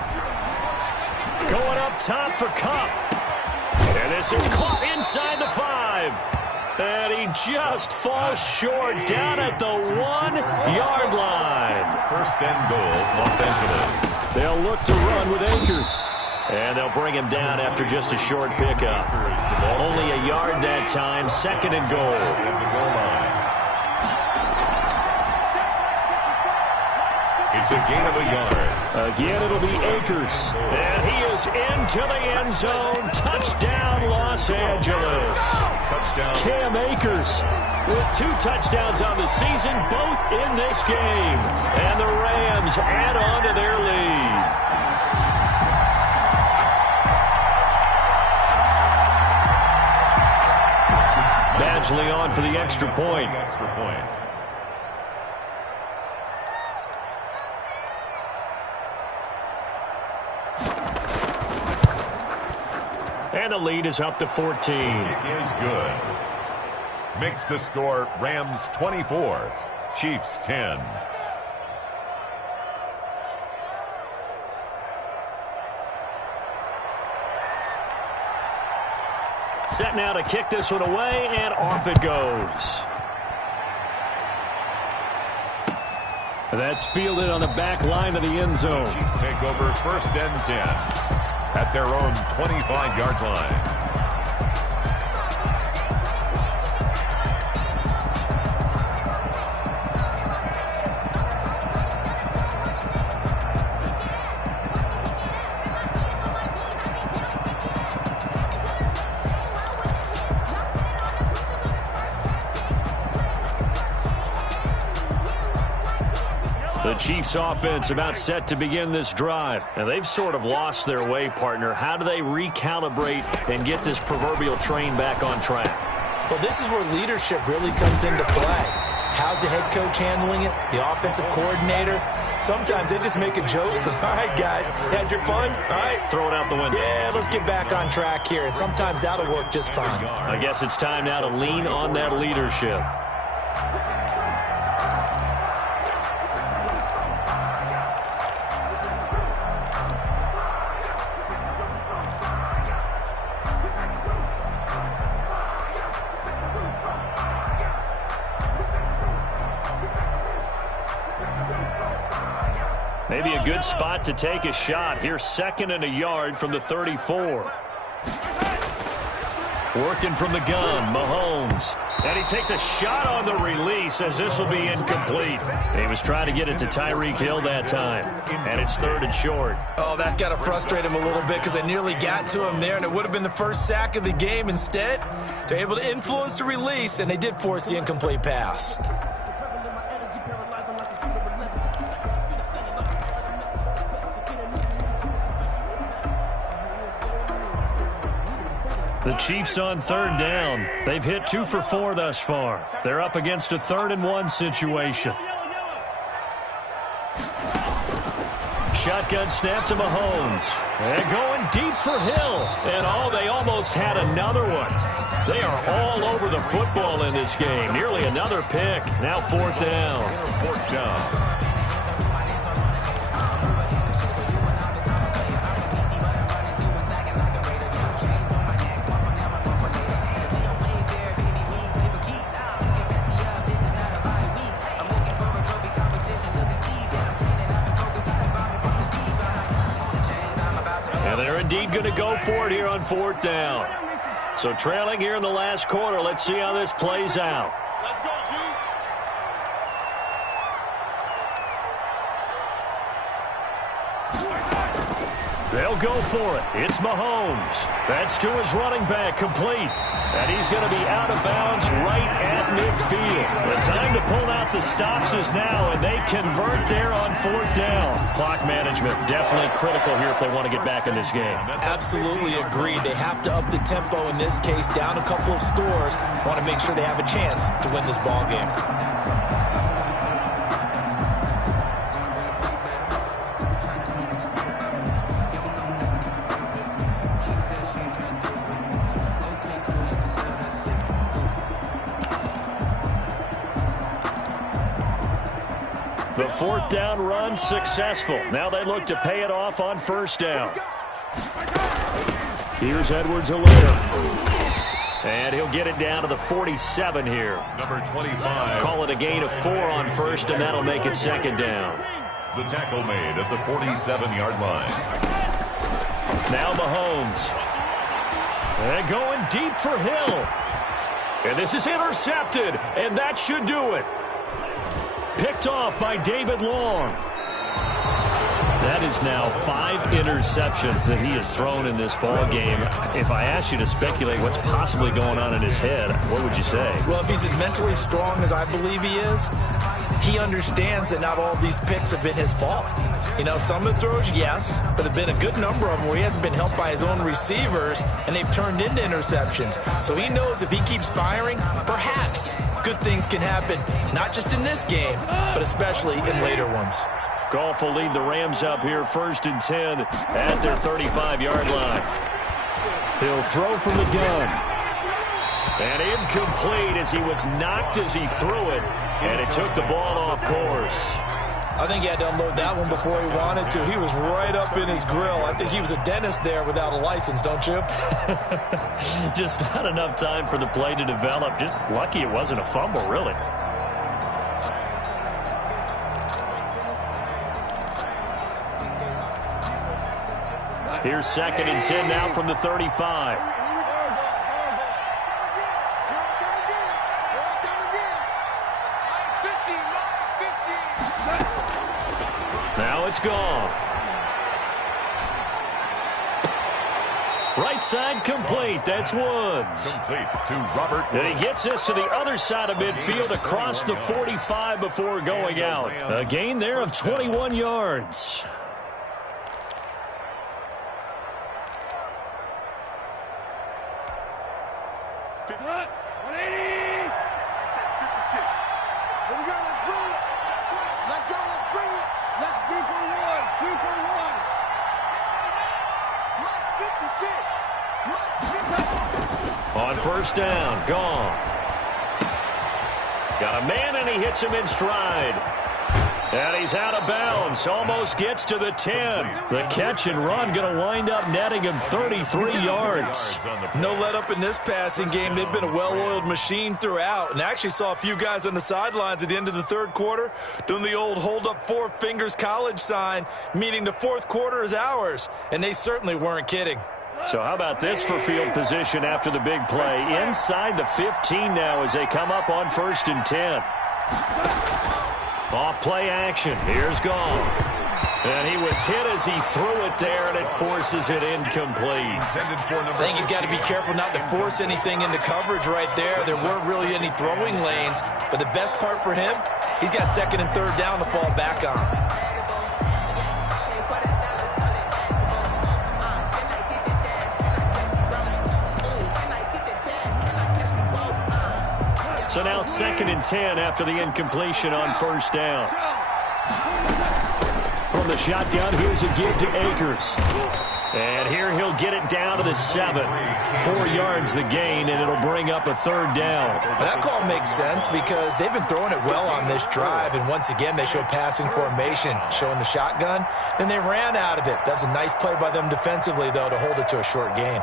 Going up top for Cup. And this is caught inside the 5. And he just falls short down at the 1-yard line. 1st and goal, Los Angeles. They'll look to run with Akers. And they'll bring him down after just a short pickup. Only a yard that time, 2nd and goal. It's a gain of a yard. Again, it'll be Akers. And he is into the end zone. Touchdown, Los Angeles. Touchdown. Cam Akers with 2 touchdowns on the season, both in this game. And the Rams add on to their lead. Badgley on for the extra point. And the lead is up to 14. It is good. Makes the score Rams 24, Chiefs 10. Set now to kick this one away, and off it goes. That's fielded on the back line of the end zone. Chiefs take over 1st and 10 at their own 25-yard line. The Chiefs offense about set to begin this drive. And they've sort of lost their way, partner. How do they recalibrate and get this proverbial train back on track? Well, this is where leadership really comes into play. How's the head coach handling it? The offensive coordinator? Sometimes they just make a joke. All right, guys, had your fun? All right. Throw it out the window. Yeah, let's get back on track here. And sometimes that'll work just fine. I guess it's time now to lean on that leadership. Maybe a good spot to take a shot. Here's 2nd and a yard from the 34. Working from the gun, Mahomes. And he takes a shot on the release as this will be incomplete. He was trying to get it to Tyreek Hill that time. And it's 3rd and short. Oh, that's got to frustrate him a little bit because they nearly got to him there, and it would have been the first sack of the game. Instead, they're able to influence the release, and they did force the incomplete pass. The Chiefs on 3rd down. They've hit 2 for 4 thus far. They're up against a 3rd and 1 situation. Shotgun snap to Mahomes. And going deep for Hill. And they almost had another one. They are all over the football in this game. Nearly another pick. Now 4th down. 4th down. Indeed going to go for it here on 4th down. So trailing here in the last quarter. Let's see how this plays out. Let's go, dude. They'll go for it. It's Mahomes. That's to his running back, complete. And he's going to be out of bounds right at midfield. The time to pull out the stops is now, and they convert there on 4th down. Clock management definitely critical here if they want to get back in this game. Absolutely agreed. They have to up the tempo in this case, down a couple of scores. Want to make sure they have a chance to win this ball game. The 4th down run successful. Now they look to pay it off on 1st down. Here's Edwards-Helaire. And he'll get it down to the 47 here. Number 25. Call it a gain of 4 on 1st, and that'll make it 2nd down. The tackle made at the 47-yard line. Now Mahomes. And going deep for Hill. And this is intercepted, and that should do it. Picked off by David Long. That is now 5 interceptions that he has thrown in this ball game. If I asked you to speculate what's possibly going on in his head, what would you say? Well, if he's as mentally strong as I believe he is, he understands that not all of these picks have been his fault. You know, some of the throws, yes, but there have been a good number of them where he hasn't been helped by his own receivers, and they've turned into interceptions. So he knows if he keeps firing, perhaps good things can happen, not just in this game, but especially in later ones. Goff will lead the Rams up here 1st and 10 at their 35-yard line. He'll throw from the gun. And incomplete as he was knocked as he threw it, and it took the ball off course. I think he had to unload that one before he wanted to. He was right up in his grill. I think he was a dentist there without a license, don't you? Just not enough time for the play to develop. Just lucky it wasn't a fumble, really. Here's 2nd and 10 now from the 35. Now it's gone. Right side complete. That's Woods. Complete to Robert Woods. And he gets this to the other side of midfield across the 45 before going out. A gain there of 21 yards. On 1st down, Goff. Got a man, and he hits him in stride. And he's out of bounds. Almost gets to the 10. The catch and run going to wind up netting him 33 yards. No let up in this passing game. They've been a well-oiled machine throughout. And actually saw a few guys on the sidelines at the end of the 3rd quarter doing the old hold up 4 fingers college sign, meaning the 4th quarter is ours. And they certainly weren't kidding. So how about this for field position after the big play? Inside the 15 now as they come up on 1st and 10. Off play action. Here's Goff. And he was hit as he threw it there, and it forces it incomplete. I think he's got to be careful not to force anything into coverage right there. There weren't really any throwing lanes, but the best part for him, he's got 2nd and 3rd down to fall back on. So now 2nd and 10 after the incompletion on 1st down. From the shotgun, here's a give to Akers. And here he'll get it down to the 7. 4 yards the gain, and it'll bring up a 3rd down. Well, that call makes sense because they've been throwing it well on this drive, and once again they show passing formation, showing the shotgun. Then they ran out of it. That's a nice play by them defensively, though, to hold it to a short gain.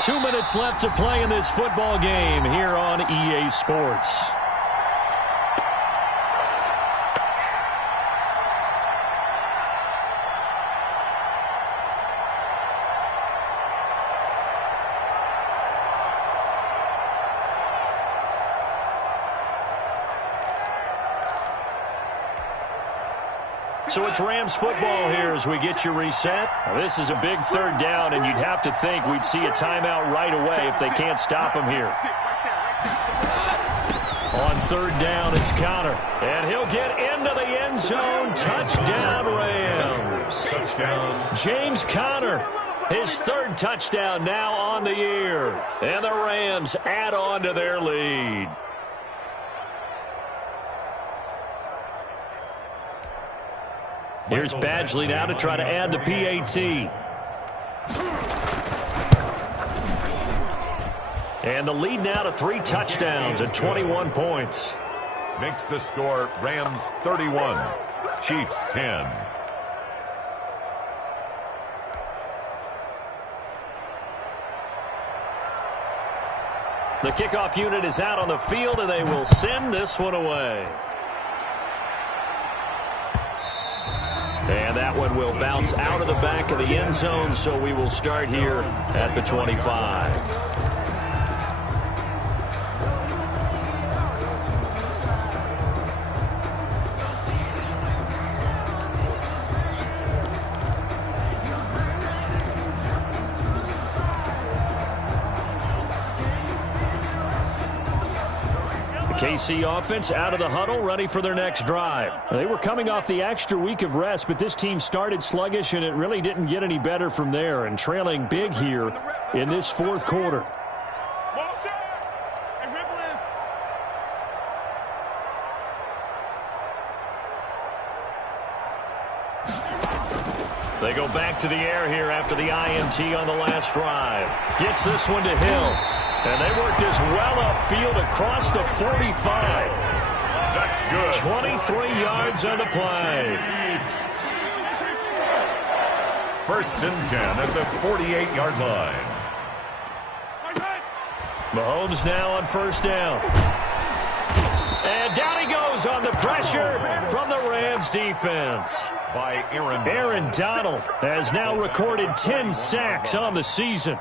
Two minutes left to play in this football game here on EA Sports. So it's Rams football here as we get you reset. Now, this is a big 3rd down, and you'd have to think we'd see a timeout right away if they can't stop him here. On 3rd down, it's Connor. And he'll get into the end zone. Touchdown, Rams. Touchdown. James Conner, his 3rd touchdown now on the year. And the Rams add on to their lead. Here's Badgley now to try to add the PAT. And the lead now to 3 touchdowns at 21 points. Makes the score Rams 31, Chiefs 10. The kickoff unit is out on the field, and they will send this one away. And that one will bounce out of the back of the end zone, so we will start here at the 25. KC offense out of the huddle, ready for their next drive. They were coming off the extra week of rest, but this team started sluggish, and it really didn't get any better from there, and trailing big here in this 4th quarter. They go back to the air here after the INT on the last drive. Gets this one to Hill. And they work this well upfield across the 45. That's good. 23 yards on the play. 1st and 10 at the 48-yard line. Mahomes now on 1st down. And down he goes on the pressure from the Rams defense. By Aaron Donald has now recorded 10 sacks on the season.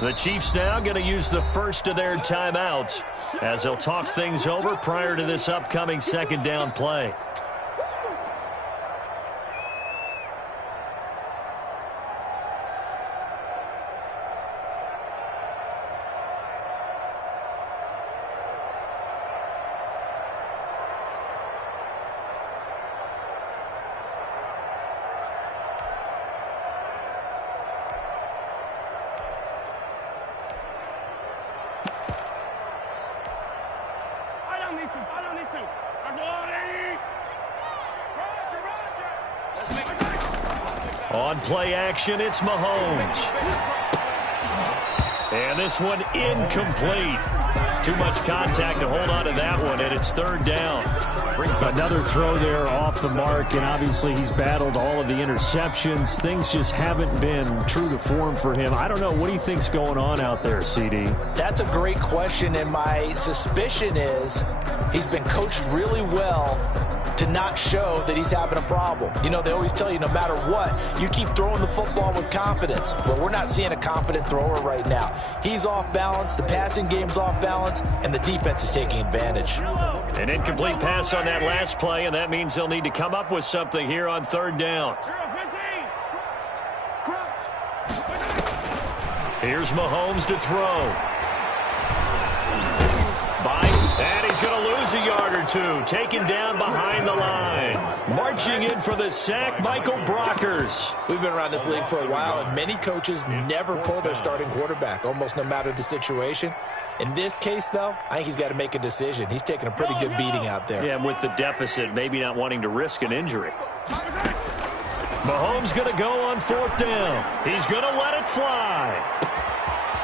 The Chiefs now going to use the first of their timeouts as they'll talk things over prior to this upcoming 2nd down play. On play action, it's Mahomes. And this one incomplete. Too much contact to hold on to that one, and it's third down. Another throw there off the mark, and obviously he's battled all of the interceptions. Things just haven't been true to form for him. I don't know. What do you think's going on out there, CD? That's a great question, and my suspicion is he's been coached really well to not show that he's having a problem. You know, they always tell you no matter what, you keep throwing the football with confidence. But we're not seeing a confident thrower right now. He's off balance, the passing game's off balance, and the defense is taking advantage. An incomplete pass on that last play, and that means they'll need to come up with something here on third down. Here's Mahomes to throw. And he's going to lose a yard or two. Taken down behind the line. Marching in for the sack, Michael Brockers. We've been around this league for a while, and many coaches never pull their starting quarterback, almost no matter the situation. In this case, though, I think he's got to make a decision. He's taking a pretty good beating out there. Yeah, and with the deficit, maybe not wanting to risk an injury. Mahomes going to go on fourth down. He's going to let it fly.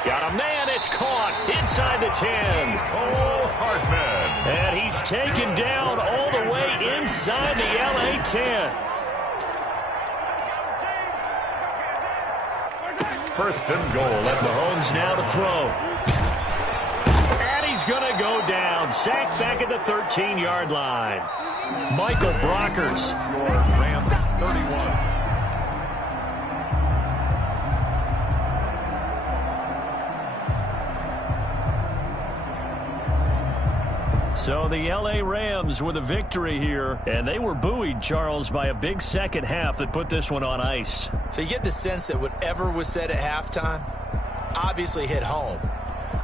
Got a man, it's caught inside the 10. Oh, Hartman. And he's taken down all the way inside the LA 10. First and goal. Mahomes now to throw. And he's going to go down. Sacked back at the 13-yard line. Michael Brockers. Your Rams 31. So the L.A. Rams with a victory here, and they were buoyed, Charles, by a big second half that put this one on ice. So you get the sense that whatever was said at halftime obviously hit home.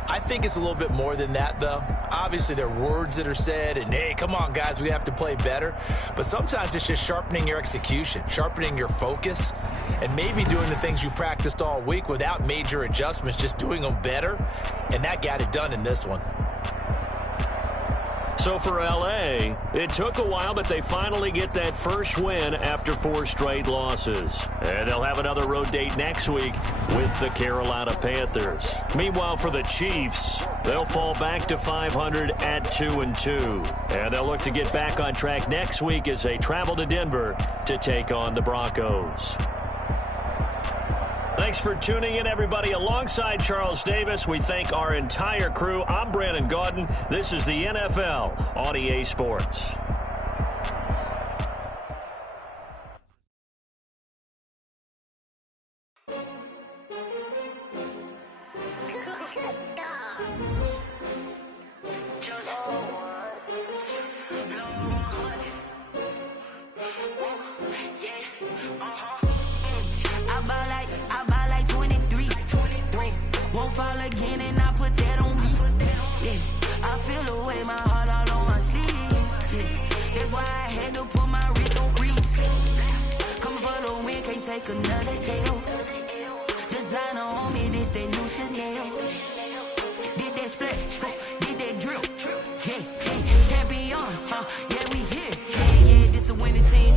I think it's a little bit more than that, though. Obviously, there are words that are said, and, hey, come on, guys, we have to play better. But sometimes it's just sharpening your execution, sharpening your focus, and maybe doing the things you practiced all week without major adjustments, just doing them better. And that got it done in this one. So for L.A., it took a while, but they finally get that first win after 4 straight losses. And they'll have another road date next week with the Carolina Panthers. Meanwhile, for the Chiefs, they'll fall back to 500 at 2-2. And they'll look to get back on track next week as they travel to Denver to take on the Broncos. Thanks for tuning in, everybody. Alongside Charles Davis, we thank our entire crew. I'm Brandon Gaudin. This is the NFL on EA Sports. Another L. Designer on me, this that new Chanel. Did that split, did that drill. Yeah, champion, yeah, we here. Yeah, this the winning team.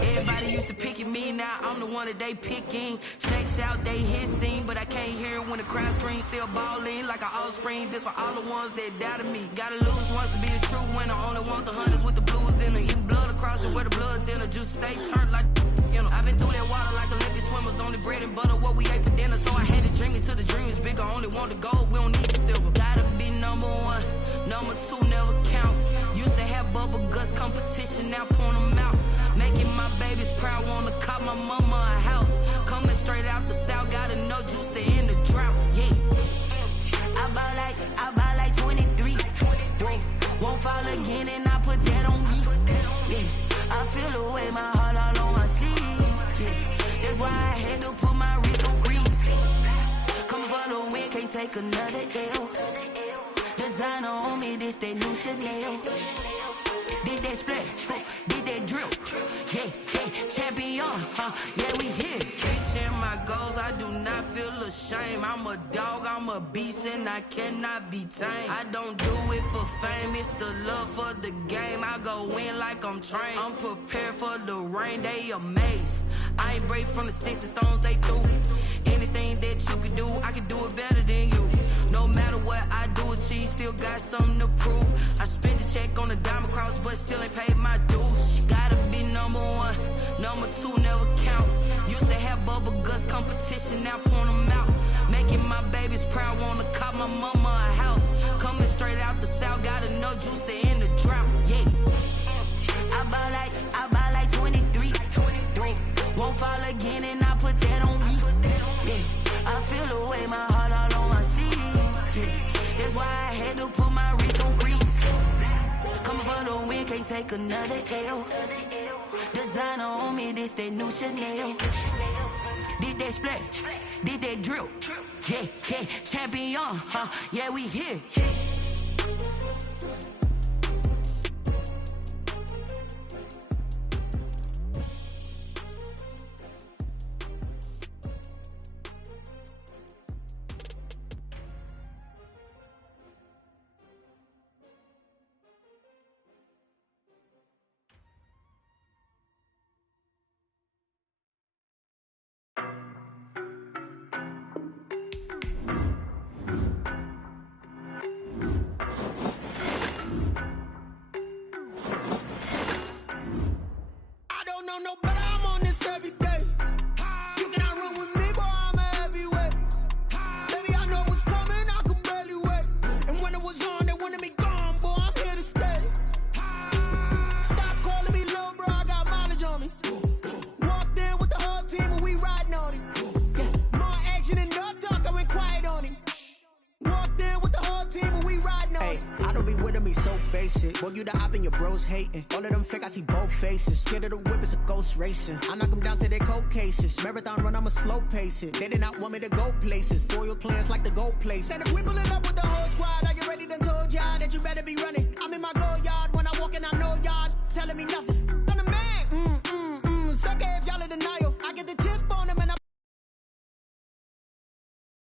Everybody used to pick at me, now I'm the one that they picking. Snakes out, they hissing, but I can't hear when the crowd screams. Still balling like an offspring. This for all the ones that doubted me. Gotta lose once to be a true winner. Only want the hunters with the blues in it. Eating blood across it where the blood dinner. Juice stay turned like, you know. I've been through that water like Olympic swimmers. Only bread and butter what we ate for dinner. So I had to dream it till the dream is bigger. Only want the gold, we don't need the silver. Gotta be number 1, number 2 never count. Used to have bubble guts competition, now point them out. Making my babies proud, wanna cop my mama a house. Coming straight out the south, gotta know juice to end the drought. Yeah, I buy like 23. Won't fall again, and I put that on me. Yeah, I feel the way, my heart all on my sleeve. Yeah, that's why I had to put my wrist on freeze. Coming for the win, can't take another L. Designer on me, this that new Chanel. Did that split, did that drill. Yeah, champion, yeah, we here. Reaching my goals, I do not feel ashamed. I'm a dog, I'm a beast, and I cannot be tamed. I don't do it for fame, it's the love for the game. I go in like I'm trained. I'm prepared for the rain, they amazed. I ain't break from the sticks and stones they threw. Anything that you can do, I can do it better than you. No matter what I do achieve, still got something to prove. I spent the check on the diamond cross, but still ain't paid my dues. She gotta be number one, number two never count. Used to have bubble guts competition, now point them out. Making my babies proud, wanna cop my mama a house. Coming straight out the south, got enough juice to end the drought. Yeah, I buy like 23. Won't fall again, and I put that on me. Yeah, I feel the way, my heart all on my sleeve. Yeah, that's why I had to put my wrist on freeze. Coming for the win, can't take another L. Designer on me, this that new Chanel. This that splash, this that drill. Yeah, yeah, champion, huh? Yeah, we here. No, but I'm on this every day. You cannot run with me, boy, I'm a heavyweight. Baby, I know what's coming, I could barely wait. And when it was on, they wanted me gone, boy, I'm here to stay. Stop calling me little bro, I got mileage on me. Walked in with the whole team and we riding on it. Yeah, more action and no talk, I went quiet on him. Walked in with the whole team and we riding on it. I don't be with me so basic. Boy, you the op and your bros hating. All of them fake, I see both faces. Scared of the whip, it's a ghost racing. I knock them down to their cold cases. Marathon run, I'ma slow pace it. They did not want me to go places. Foil plans like the gold place. And if we pulling up with the whole squad, I get ready to told y'all that you better be running.